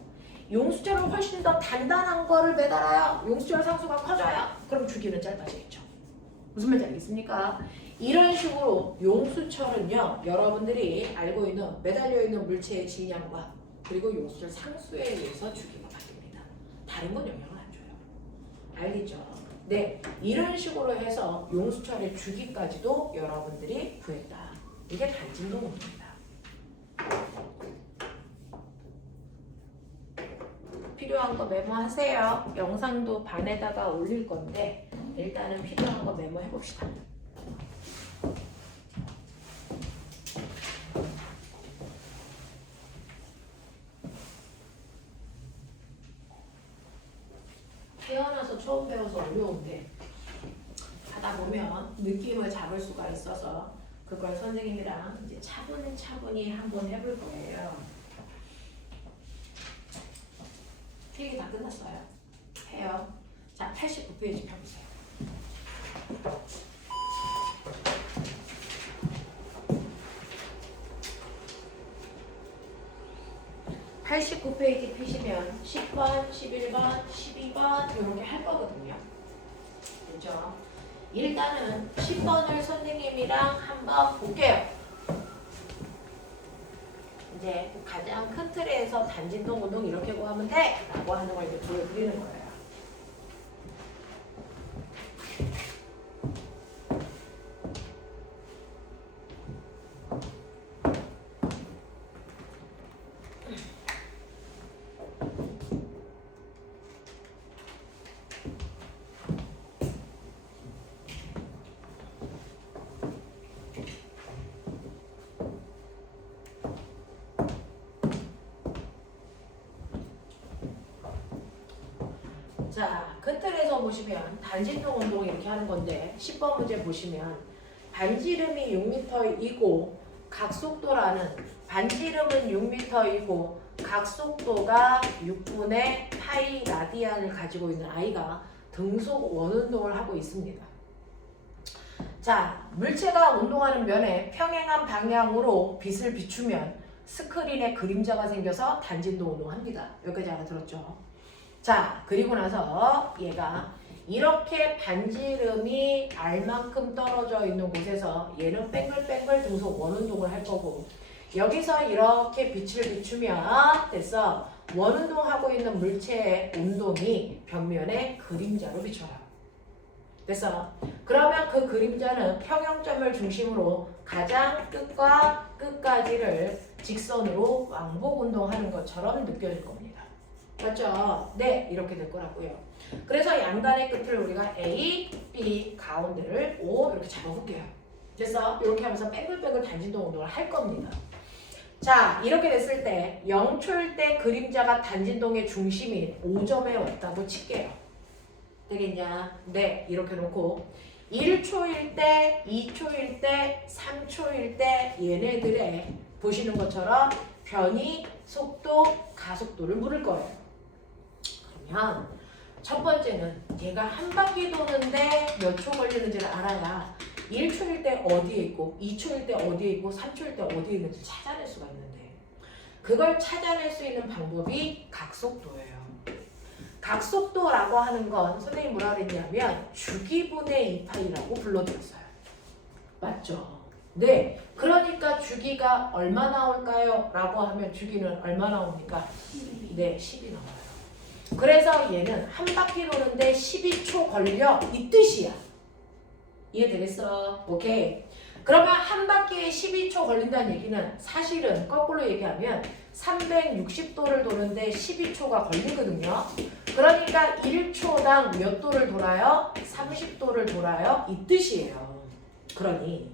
용수철을 훨씬 더 단단한 거를 매달아요. 용수철 상수가 커져요. 그럼 주기는 짧아지겠죠. 무슨 말인지 알겠습니까? 이런 식으로 용수철은요. 여러분들이 알고 있는 매달려 있는 물체의 질량과 그리고 용수철 상수에 의해서 주기가 바뀝니다. 다른 건 영향을 안 줘요. 알겠죠? 네, 이런 식으로 해서 용수철의 주기까지도 여러분들이 구했다. 이게 단진도 운동입니다. 필요한 거 메모하세요. 영상도 반에다가 올릴 건데 일단은 필요한 거 메모해 봅시다. 태어나서 처음 배워서 어려운데 하다 보면 느낌을 잡을 수가 있어서 그걸 선생님이랑 이제 차분히 한번 해볼 거예요. 필기 다 끝났어요. 해요. 자, 89페이지 펴보세요. (89페이지) 피시면 10번, 11번, 12번 이렇게 할 거거든요. 그렇죠? 일단은 10번을 선생님이랑 한번 볼게요. 이제 가장 큰 틀에서 단진동 운동 이렇게 구하면 돼! 라고 하는 걸 이제 보여드리는 거예요. 자, 큰 틀에서 보시면 단진동 운동 이렇게 하는 건데 10번 문제 보시면 반지름이 6m이고 각속도라는 반지름은 6m이고 각속도가 6분의 파이 라디안을 가지고 있는 아이가 등속 원운동을 하고 있습니다. 자, 물체가 운동하는 면에 평행한 방향으로 빛을 비추면 스크린에 그림자가 생겨서 단진동 운동합니다. 여기까지 알아들었죠? 자, 그리고 나서 얘가 이렇게 반지름이 알만큼 떨어져 있는 곳에서 얘는 뱅글뱅글 등속 원운동을 할 거고 여기서 이렇게 빛을 비추면 됐어. 원운동하고 있는 물체의 운동이 벽면에 그림자로 비춰요. 됐어. 그러면 그 그림자는 평형점을 중심으로 가장 끝과 끝까지를 직선으로 왕복 운동하는 것처럼 느껴질 겁니다. 맞죠? 네, 이렇게 될 거라고요. 그래서 양단의 끝을 우리가 A, B, 가운데를 O 이렇게 잡아볼게요. 됐어? 이렇게 하면서 뱅글뱅글 단진동 운동을 할 겁니다. 자, 이렇게 됐을 때 0초일 때 그림자가 단진동의 중심인 5점에 왔다고 칠게요. 되겠냐? 네, 이렇게 놓고 1초일 때, 2초일 때, 3초일 때 얘네들의 보시는 것처럼 변이, 속도, 가속도를 물을 거예요. 그러면 첫 번째는 얘가 한 바퀴 도는데 몇 초 걸리는지를 알아야 1초일 때 어디에 있고 2초일 때 어디에 있고 3초일 때 어디에 있는지 찾아낼 수가 있는데 그걸 찾아낼 수 있는 방법이 각속도예요. 각속도라고 하는 건 선생님이 뭐라 그랬냐면 주기분의 2파이라고 불러드렸어요. 맞죠? 네. 그러니까 주기가 얼마 나올까요? 라고 하면 주기는 얼마 나옵니까? 12. 네, 10이 나와요. 그래서 얘는 한 바퀴 도는데 12초 걸려 이 뜻이야. 이해되겠어? 오케이. 그러면 한 바퀴에 12초 걸린다는 얘기는 사실은 거꾸로 얘기하면 360도를 도는데 12초가 걸리거든요. 그러니까 1초당 몇 도를 돌아요? 30도를 돌아요. 이 뜻이에요. 그러니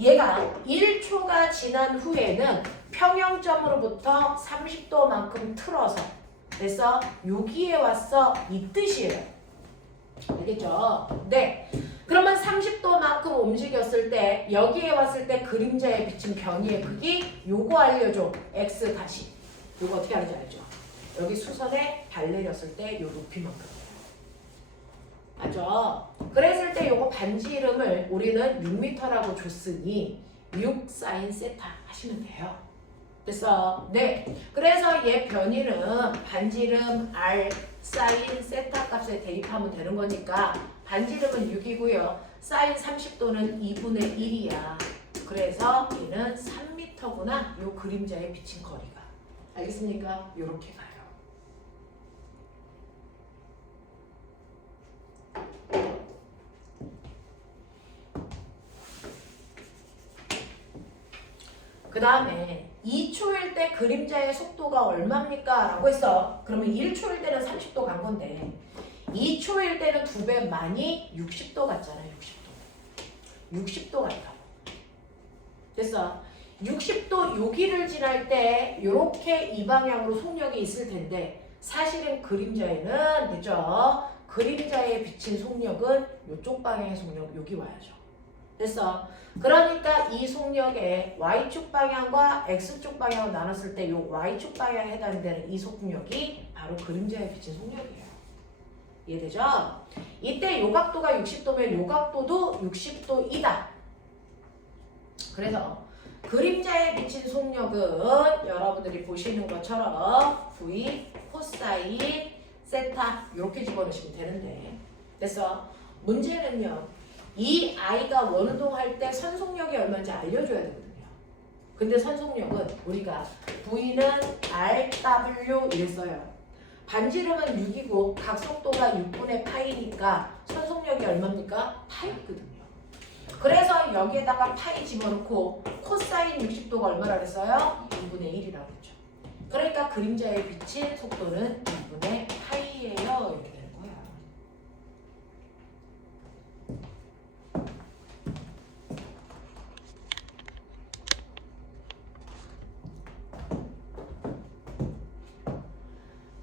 얘가 1초가 지난 후에는 평형점으로부터 30도만큼 틀어서 됐어? 여기에 왔어. 이 뜻이에요. 알겠죠? 네. 그러면 30도만큼 움직였을 때 여기에 왔을 때 그림자에 비친 변이의 크기 요거 알려줘. x 다시. 요거 어떻게 하는지 알죠? 여기 수선에 발 내렸을 때 요 높이만큼. 맞죠? 그랬을 때 요거 반지 이름을 우리는 6m라고 줬으니 6 사인 세타 하시면 돼요. 됐어? 네. 그래서 얘 변이는 반지름 R 사인 세타 값에 대입하면 되는 거니까 반지름은 6이고요. 사인 30도는 2분의 1이야. 그래서 얘는 3m구나. 요 그림자에 비친 거리가. 알겠습니까? 요렇게 가요. 그 다음에 2초일 때 그림자의 속도가 얼마입니까? 라고 했어. 그러면 1초일 때는 30도 간 건데 2초일 때는 2배 많이 60도 갔잖아. 60도. 60도 갔다고. 됐어. 60도 여기를 지날 때 이렇게 이 방향으로 속력이 있을 텐데 사실은 그림자에는 됐죠? 그림자에 비친 속력은 이쪽 방향의 속력 여기 와야죠. 됐어. 그러니까 이 속력에 Y축 방향과 X축 방향을 나눴을 때 이 Y축 방향에 해당되는 이 속력이 바로 그림자에 비친 속력이에요. 이해되죠? 이때 요 각도가 60도면 요 각도도 60도이다. 그래서 그림자에 비친 속력은 여러분들이 보시는 것처럼 V, 코사인, 세타 이렇게 집어넣으시면 되는데 됐어? 문제는요. 이 아이가 원운동할 때 선속력이 얼마인지 알려줘야 되거든요. 근데 선속력은 우리가 V는 RW 이랬어요. 반지름은 6이고 각속도가 6분의 파이니까 선속력이 얼마입니까? 파이거든요. 그래서 여기에다가 파이 집어넣고 코사인 60도가 얼마라 그랬어요? 2분의 1이라고 했죠. 그러니까 그림자에 비친 속도는 2분의 파이예요. 이렇게 되는 거야.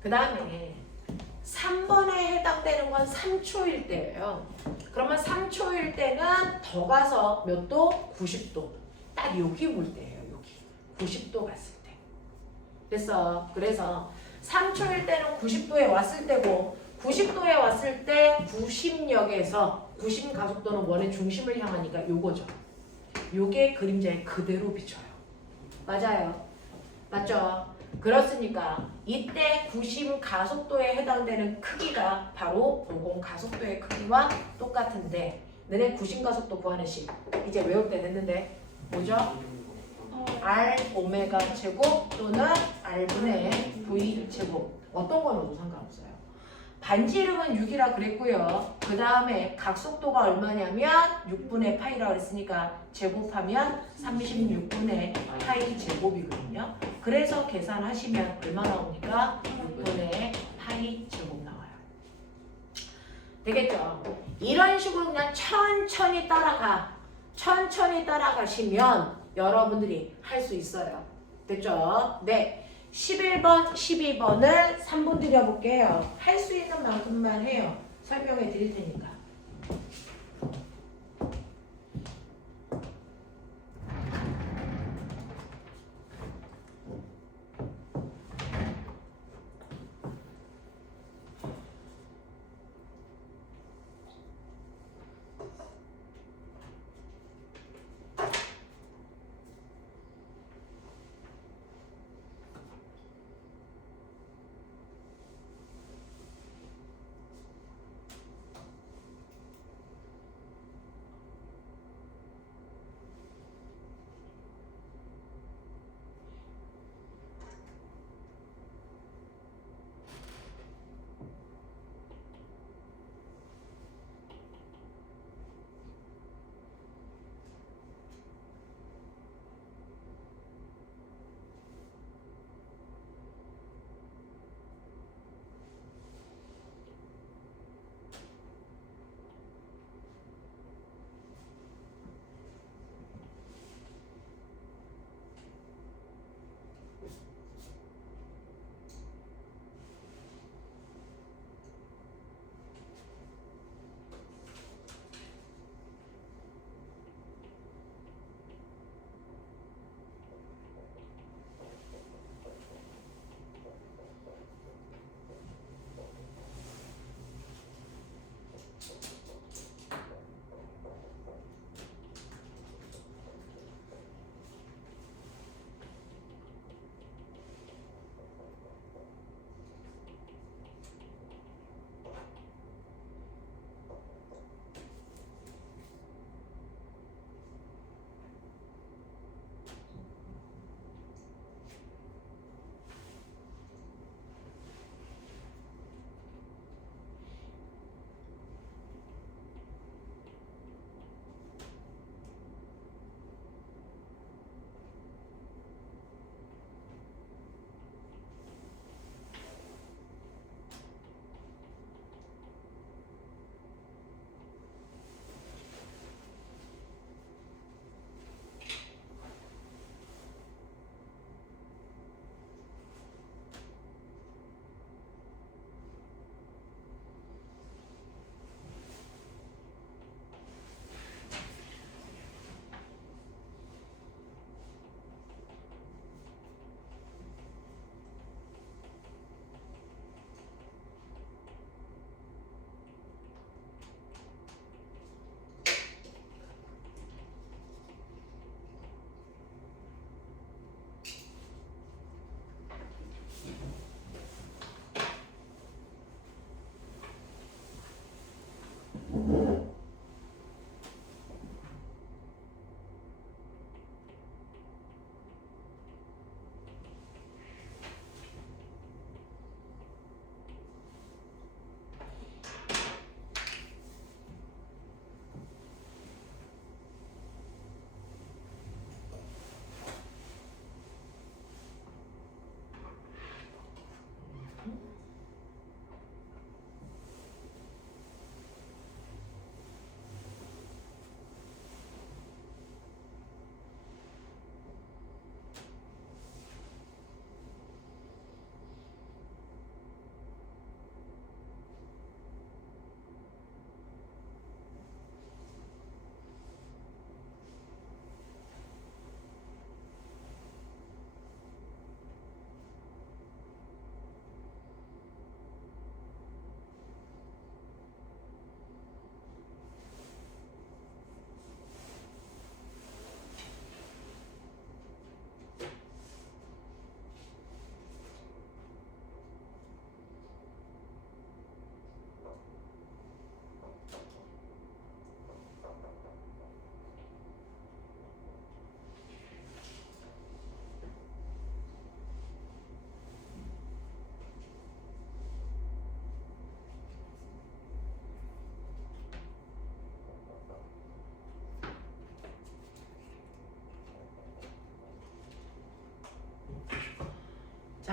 그 다음에 3번에 해당되는 건 3초일 때예요. 그러면 3초일 때는 더 가서 몇 도? 90도. 딱 여기 볼 때예요. 여기. 90도 갔을 때. 됐어. 그래서 3초일 때는 90도에 왔을 때고 90도에 왔을 때 90역에서 90 가속도는 원의 중심을 향하니까 요거죠. 요게 그림자에 그대로 비춰요. 맞아요. 맞죠? 그렇으니까 이때 90 가속도에 해당되는 크기가 바로 50 가속도의 크기와 똑같은데 너네 90 가속도 구하는 식 이제 외울 때 됐는데 뭐죠? R 오메가 제곱 또는 R분의 V 제곱 어떤 건 넣어도 상관없어요. 반지름은 6이라 그랬고요. 그 다음에 각속도가 얼마냐면 6분의 파이라 그랬으니까 제곱하면 36분의 파이 제곱이거든요. 그래서 계산하시면 얼마 나옵니까? 6분의 파이 제곱 나와요. 되겠죠? 이런 식으로 그냥 천천히 따라가시면 여러분들이 할 수 있어요. 됐죠? 네. 11번, 12번을 3분 드려볼게요. 할 수 있는 만큼만 해요. 설명해 드릴 테니까.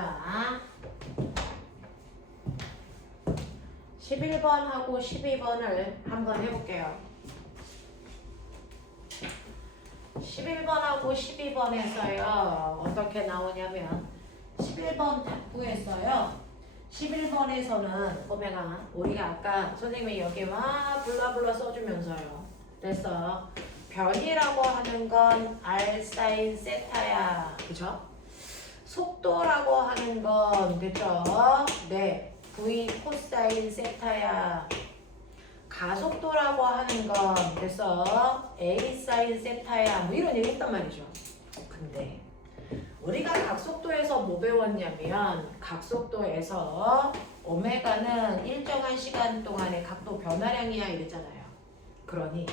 자, 11번하고 12번을 한번 해볼게요. 11번하고 12번에서요. 어떻게 나오냐면 11번 답부에서요. 11번에서는 보면은 우리가 아까 선생님이 여기 막 블라블라 써주면서요. 그래서 변이라고 하는 건 R 사인 세타야. 그죠? 속도라고 하는 건 됐죠? 네. V 코사인 세타야. 가속도라고 하는 건 그래서 A 사인 세타야. 뭐 이런 얘기 했단 말이죠. 근데 우리가 각속도에서 뭐 배웠냐면 각속도에서 오메가는 일정한 시간 동안의 각도 변화량이야 이랬잖아요. 그러니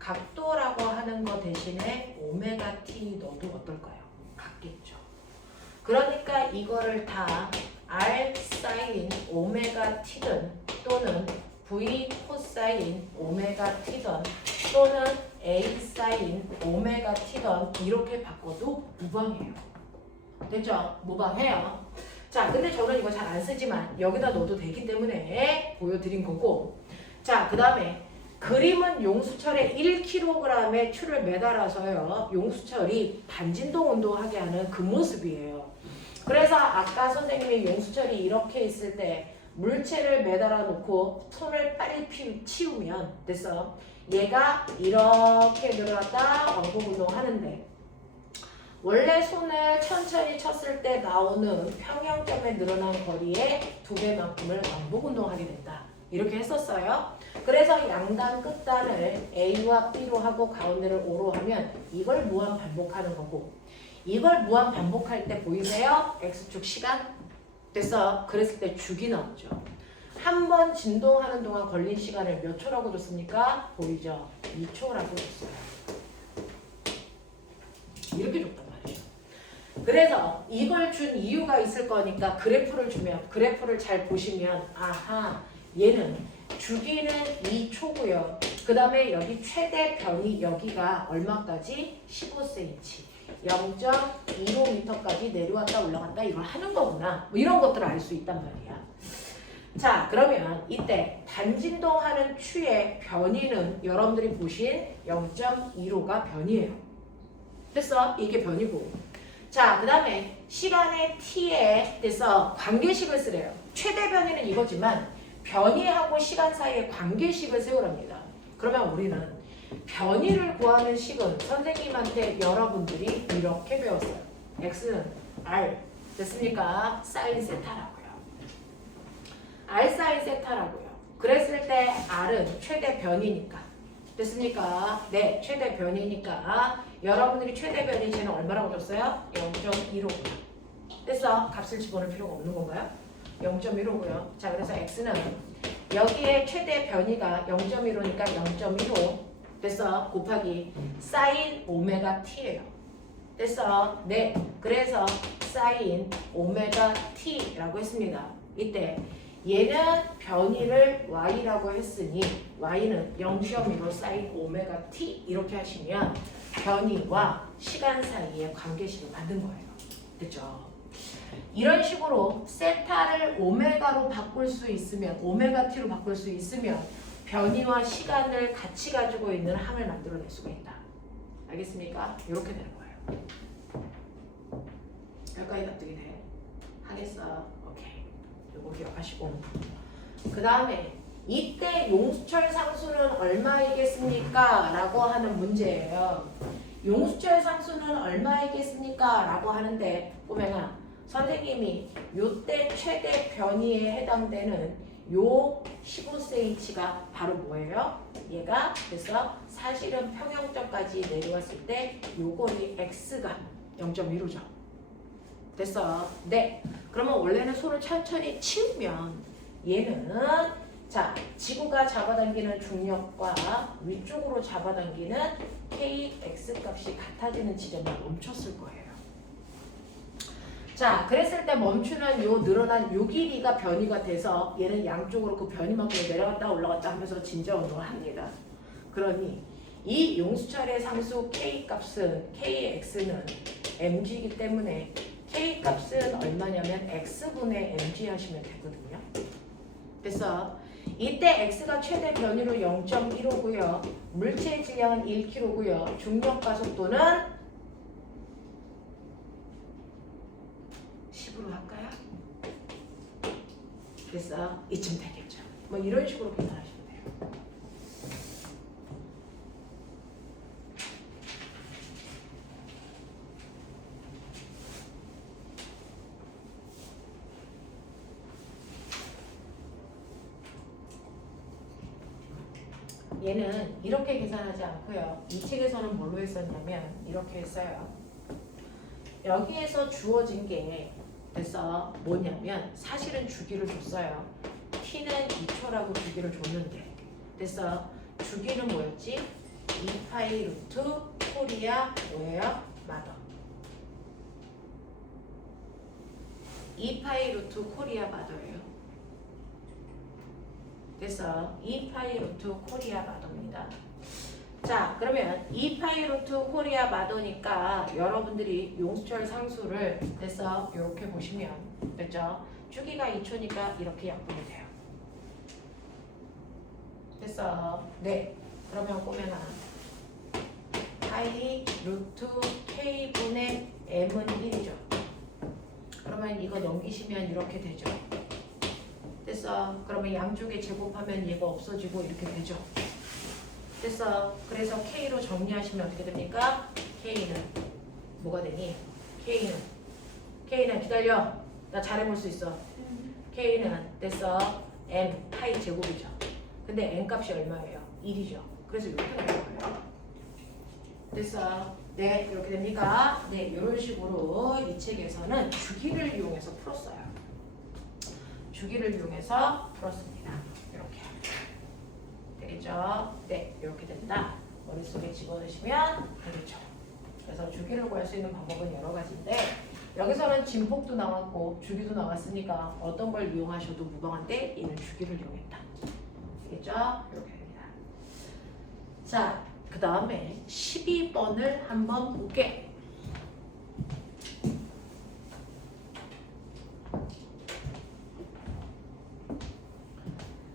각도라고 하는 거 대신에 오메가 t 넣어도 어떨까요? 같겠죠. 그러니까 이거를 다 R 사인 오메가 t든 또는 V 코사인 오메가 t든 또는 A 사인 오메가 t든 이렇게 바꿔도 무방해요. 됐죠? 무방해요. 자, 근데 저는 이거 잘 안 쓰지만 여기다 넣어도 되기 때문에 보여드린 거고. 자, 그 다음에 그림은 용수철에 1kg의 추를 매달아서요. 용수철이 반진동 운동하게 하는 그 모습이에요. 그래서 아까 선생님이 용수철이 이렇게 있을 때 물체를 매달아 놓고 손을 빨리 치우면 됐어. 얘가 이렇게 늘어났다 왕복 운동하는데 원래 손을 천천히 쳤을 때 나오는 평형점에 늘어난 거리의 2배만큼을 왕복 운동하게 된다. 이렇게 했었어요. 그래서 양단 끝단을 A와 B로 하고 가운데를 O로 하면 이걸 무한 반복하는 거고 이걸 무한 반복할 때 보이세요? X축 시간? 됐어. 그랬을 때 죽이 나오죠. 한 번 진동하는 동안 걸린 시간을 몇 초라고 줬습니까? 보이죠? 2초라고 줬어요. 이렇게 줬단 말이에요. 그래서 이걸 준 이유가 있을 거니까 그래프를 주면 그래프를 잘 보시면 아하 얘는 주기는 2초고요. 그 다음에 여기 최대 변이 여기가 얼마까지? 15cm. 0.15m까지 내려왔다 올라갔다 이걸 하는 거구나. 뭐 이런 것들을 알 수 있단 말이야. 자, 그러면 이때 반진동하는 추의 변이는 여러분들이 보신 0.15가 변이에요. 됐어? 이게 변이고. 자, 그 다음에 시간의 t에 대해서 관계식을 쓰래요. 최대 변이는 이거지만 변이하고 시간 사이에 관계식을 세우랍니다. 그러면 우리는 변이를 구하는 식은 선생님한테 여러분들이 이렇게 배웠어요. x는 r 됐습니까? 사인 세타라고요. r 사인 세타라고요. 그랬을 때 r은 최대 변이니까 됐습니까? 네, 최대 변이니까 여러분들이 최대 변이치는 얼마라고 줬어요? 0.15 됐어? 값을 집어넣을 필요가 없는 건가요? 0.15고요. 자, 그래서 x는 여기에 최대 변이가 0.15니까 0.15 됐어? 곱하기 사인 오메가 t예요. 됐어? 네. 그래서 사인 오메가 t라고 했습니다. 이때 얘는 변이를 y라고 했으니 y는 0.15 사인 오메가 t 이렇게 하시면 변이와 시간 사이의 관계식을 만든 거예요. 됐죠? 이런 식으로 세타를 오메가로 바꿀 수 있으면 오메가 t로 바꿀 수 있으면 변이와 시간을 같이 가지고 있는 항을 만들어낼 수가 있다. 알겠습니까? 이렇게 되는 거예요. 여기까지 납득이 돼? 하겠어? 오케이. 이거 기억하시고 그 다음에 이때 용수철 상수는 얼마이겠습니까? 라고 하는 문제예요. 용수철 상수는 얼마이겠습니까? 라고 하는데 보면은 선생님이 요때 최대 변이에 해당되는 요 15cm가 바로 뭐예요? 얘가 그래서 사실은 평형점까지 내려왔을 때 요거의 x가 0.15죠. 됐어? 네. 그러면 원래는 손을 천천히 치우면 얘는 자 지구가 잡아당기는 중력과 위쪽으로 잡아당기는 kx 값이 같아지는 지점에 멈췄을 거예요. 자, 그랬을 때 멈추는 요 늘어난 요 길이가 변이가 돼서 얘는 양쪽으로 그 변이만큼 내려갔다 올라갔다 하면서 진저 운동을 합니다. 그러니 이 용수철의 상수 k 값은 kx는 mg이기 때문에 K 값은 얼마냐면 x분의 mg 하시면 되거든요. 그래서 이때 x가 최대 변이로 0.15고요. 물체의 질량은 1kg고요. 중력 가속도는 10으로 할까요? 그래서 이쯤 되겠죠. 뭐 이런 식으로 계산하시면 돼요. 얘는 이렇게 계산하지 않고요. 이 책에서는 뭘로 했었냐면 이렇게 했어요. 여기에서 주어진 게 그래서 뭐냐면 사실은 주기를 줬어요. t는 2초라고 주기를 줬는데 그래서 주기는 뭐였지? 2파이 루트 코리아 뭐예요? 마더 2파이 루트 코리아 마더예요. 그래서 2파이 루트 코리아 마더입니다. 자, 그러면 2파이 루트 코리아 마더니까 여러분들이 용수철 상수를 그래서 이렇게 보시면 됐죠? 주기가 2초니까 이렇게 약분이 돼요. 됐어. 네. 그러면 꼬매나 파이 루트 k분의 m은 1이죠. 그러면 이거 넘기시면 이렇게 되죠. 됐어. 그러면 양쪽에 제곱하면 얘가 없어지고 이렇게 되죠. 됐어. 그래서 K로 정리하시면 어떻게 됩니까? K는 뭐가 되니? K는 기다려. 나 잘해볼 수 있어. K는 됐어. M 파이 제곱이죠. 근데 M 값이 얼마예요? 1이죠. 그래서 이렇게 나온 거예요. 됐어. 네, 이렇게 됩니까? 네, 이런 식으로 이 책에서는 주기를 이용해서 풀었어요. 주기를 이용해서 풀었습니다. 이렇게. 되겠죠? 네, 이렇게 된다. 머릿속에 집어넣으시면 되겠죠. 그래서 주기를 구할 수 있는 방법은 여러 가지인데 여기서는 진폭도 나왔고 주기도 나왔으니까 어떤 걸 이용하셔도 무방한데 얘는 주기를 이용했다. 되겠죠? 이렇게 됩니다. 자, 그 다음에 12번을 한번 볼게.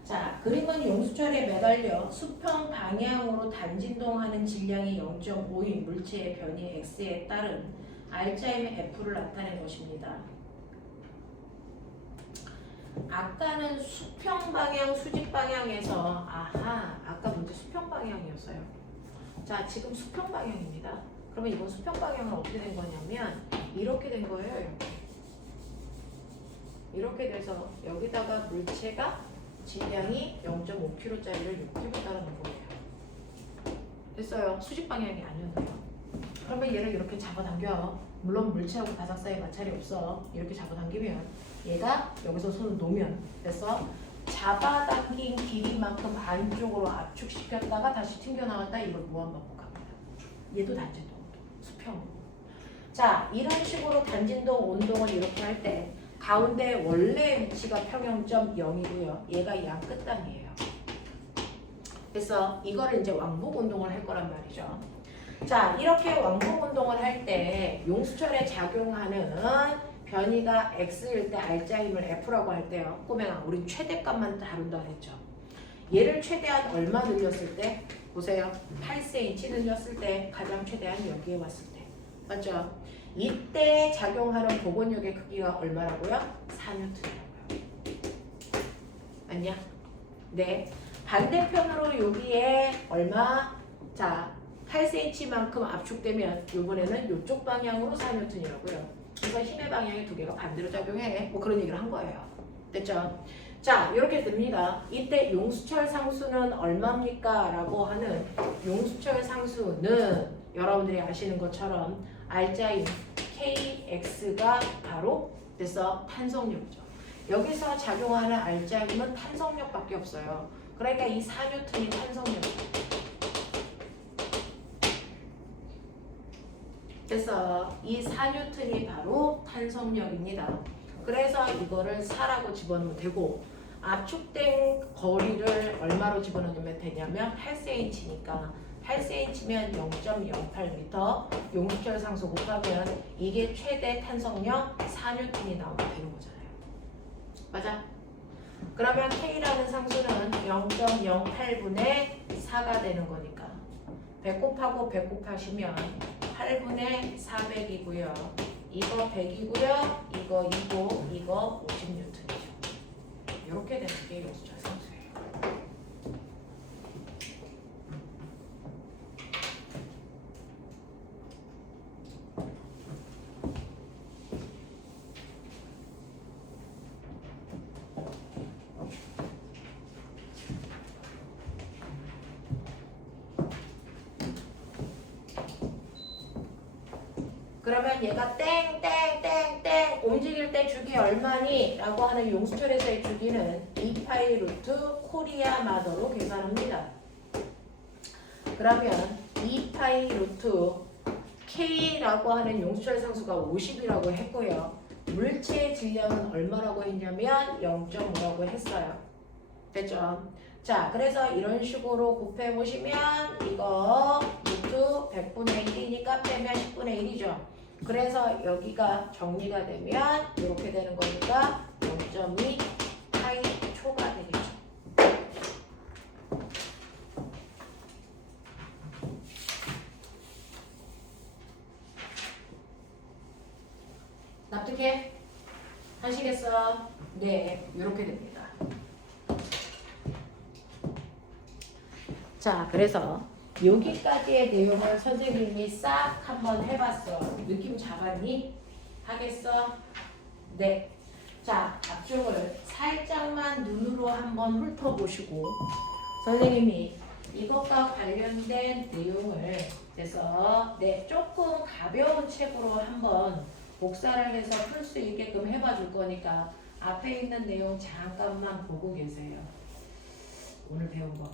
자, 그림은 용수철에 매달려 수평 방향으로 단진동하는 질량이 0.5인 물체의 변이 x에 따른 R자임의 F를 나타낸 것입니다. 아까는 수평 방향, 수직 방향에서 아까 문제 수평 방향이었어요. 자, 지금 수평 방향입니다. 그러면 이번 수평 방향은 어떻게 된 거냐면 이렇게 된 거예요. 이렇게. 이렇게 돼서 여기다가 물체가 질량이 0.5kg짜리를 6kg 따라 놓은 거예요. 됐어요. 수직 방향이 아니었나요? 그러면 얘를 이렇게 잡아당겨. 물론 물체하고 바닥 사이에 마찰이 없어. 이렇게 잡아당기면 얘가 여기서 손을 놓으면 됐어. 잡아당긴 길이만큼 안쪽으로 압축시켰다가 다시 튕겨나왔다. 이걸 무한반복합니다. 얘도 단진동 운동, 수평. 자, 이런 식으로 단진동 운동을 이렇게 할 때 가운데 원래 위치가 평형점 0이고요. 얘가 양 끝단이에요. 그래서 이거를 이제 왕복 운동을 할 거란 말이죠. 자, 이렇게 왕복 운동을 할 때 용수철에 작용하는 변이가 x일 때 R자임을 F라고 할 때요. 꼬맹아, 우리 최대값만 다룬다고 했죠. 얘를 최대한 얼마 늘렸을 때? 보세요. 8cm 늘렸을 때 가장 최대한 여기에 왔을 때. 맞죠? 이때 작용하는 복원력의 크기가 얼마라고요? 4N이라고요. 맞냐? 네. 반대편으로 여기에 얼마? 자, 8cm만큼 압축되면 이번에는 이쪽 방향으로 4N이라고요. 그래서 힘의 방향이 두 개가 반대로 작용해. 뭐 그런 얘기를 한 거예요. 됐죠? 자, 이렇게 됩니다. 이때 용수철 상수는 얼마입니까? 라고 하는 용수철 상수는 여러분들이 아시는 것처럼 R자임 KX가 바로 그래서 탄성력이죠. 여기서 작용하는 R자임은 탄성력밖에 없어요. 그러니까 이 4N이 탄성력이죠. 그래서 이 4N이 바로 탄성력입니다. 그래서 이거를 4라고 집어넣으면 되고 압축된 거리를 얼마로 집어넣으면 되냐면 8cm니까 8cm면 0.08m 용수철 상수 곱하면 이게 최대 탄성력 4N이 나오면 되는 거잖아요. 맞아? 그러면 K라는 상수는 0.08분의 4가 되는 거니까 100 곱하고 100 곱하시면 8분의 400이고요. 이거 100이고요. 이거 2고 이거 50N이죠. 이렇게 되는 게 용수철 상수예요. 그러면 얘가 땡땡땡땡 움직일 때 주기 얼마니? 라고 하는 용수철에서의 주기는 2파이 루트 코리아 마더로 계산합니다. 그러면 2파이 루트 K라고 하는 용수철 상수가 50이라고 했고요. 물체의 질량은 얼마라고 했냐면 0.5라고 했어요. 됐죠? 자, 그래서 이런 식으로 곱해보시면 이거 루트 100분의 1이니까 빼면 10분의 1이죠. 그래서 여기가 정리가 되면 이렇게 되는 거니까 0.2 파이 초가 되겠죠. 납득해? 하시겠어? 네, 이렇게 됩니다. 자, 그래서 여기까지의 내용을 선생님이 싹 한번 해봤어. 느낌 잡았니? 하겠어? 네. 자, 앞쪽을 살짝만 눈으로 한번 훑어보시고 선생님이 이것과 관련된 내용을 그래서 네, 조금 가벼운 책으로 한번 복사를 해서 풀 수 있게끔 해봐 줄 거니까 앞에 있는 내용 잠깐만 보고 계세요. 오늘 배운 거.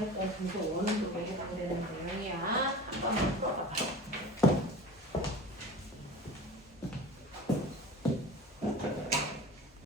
일단 중소 원운동에 해당되는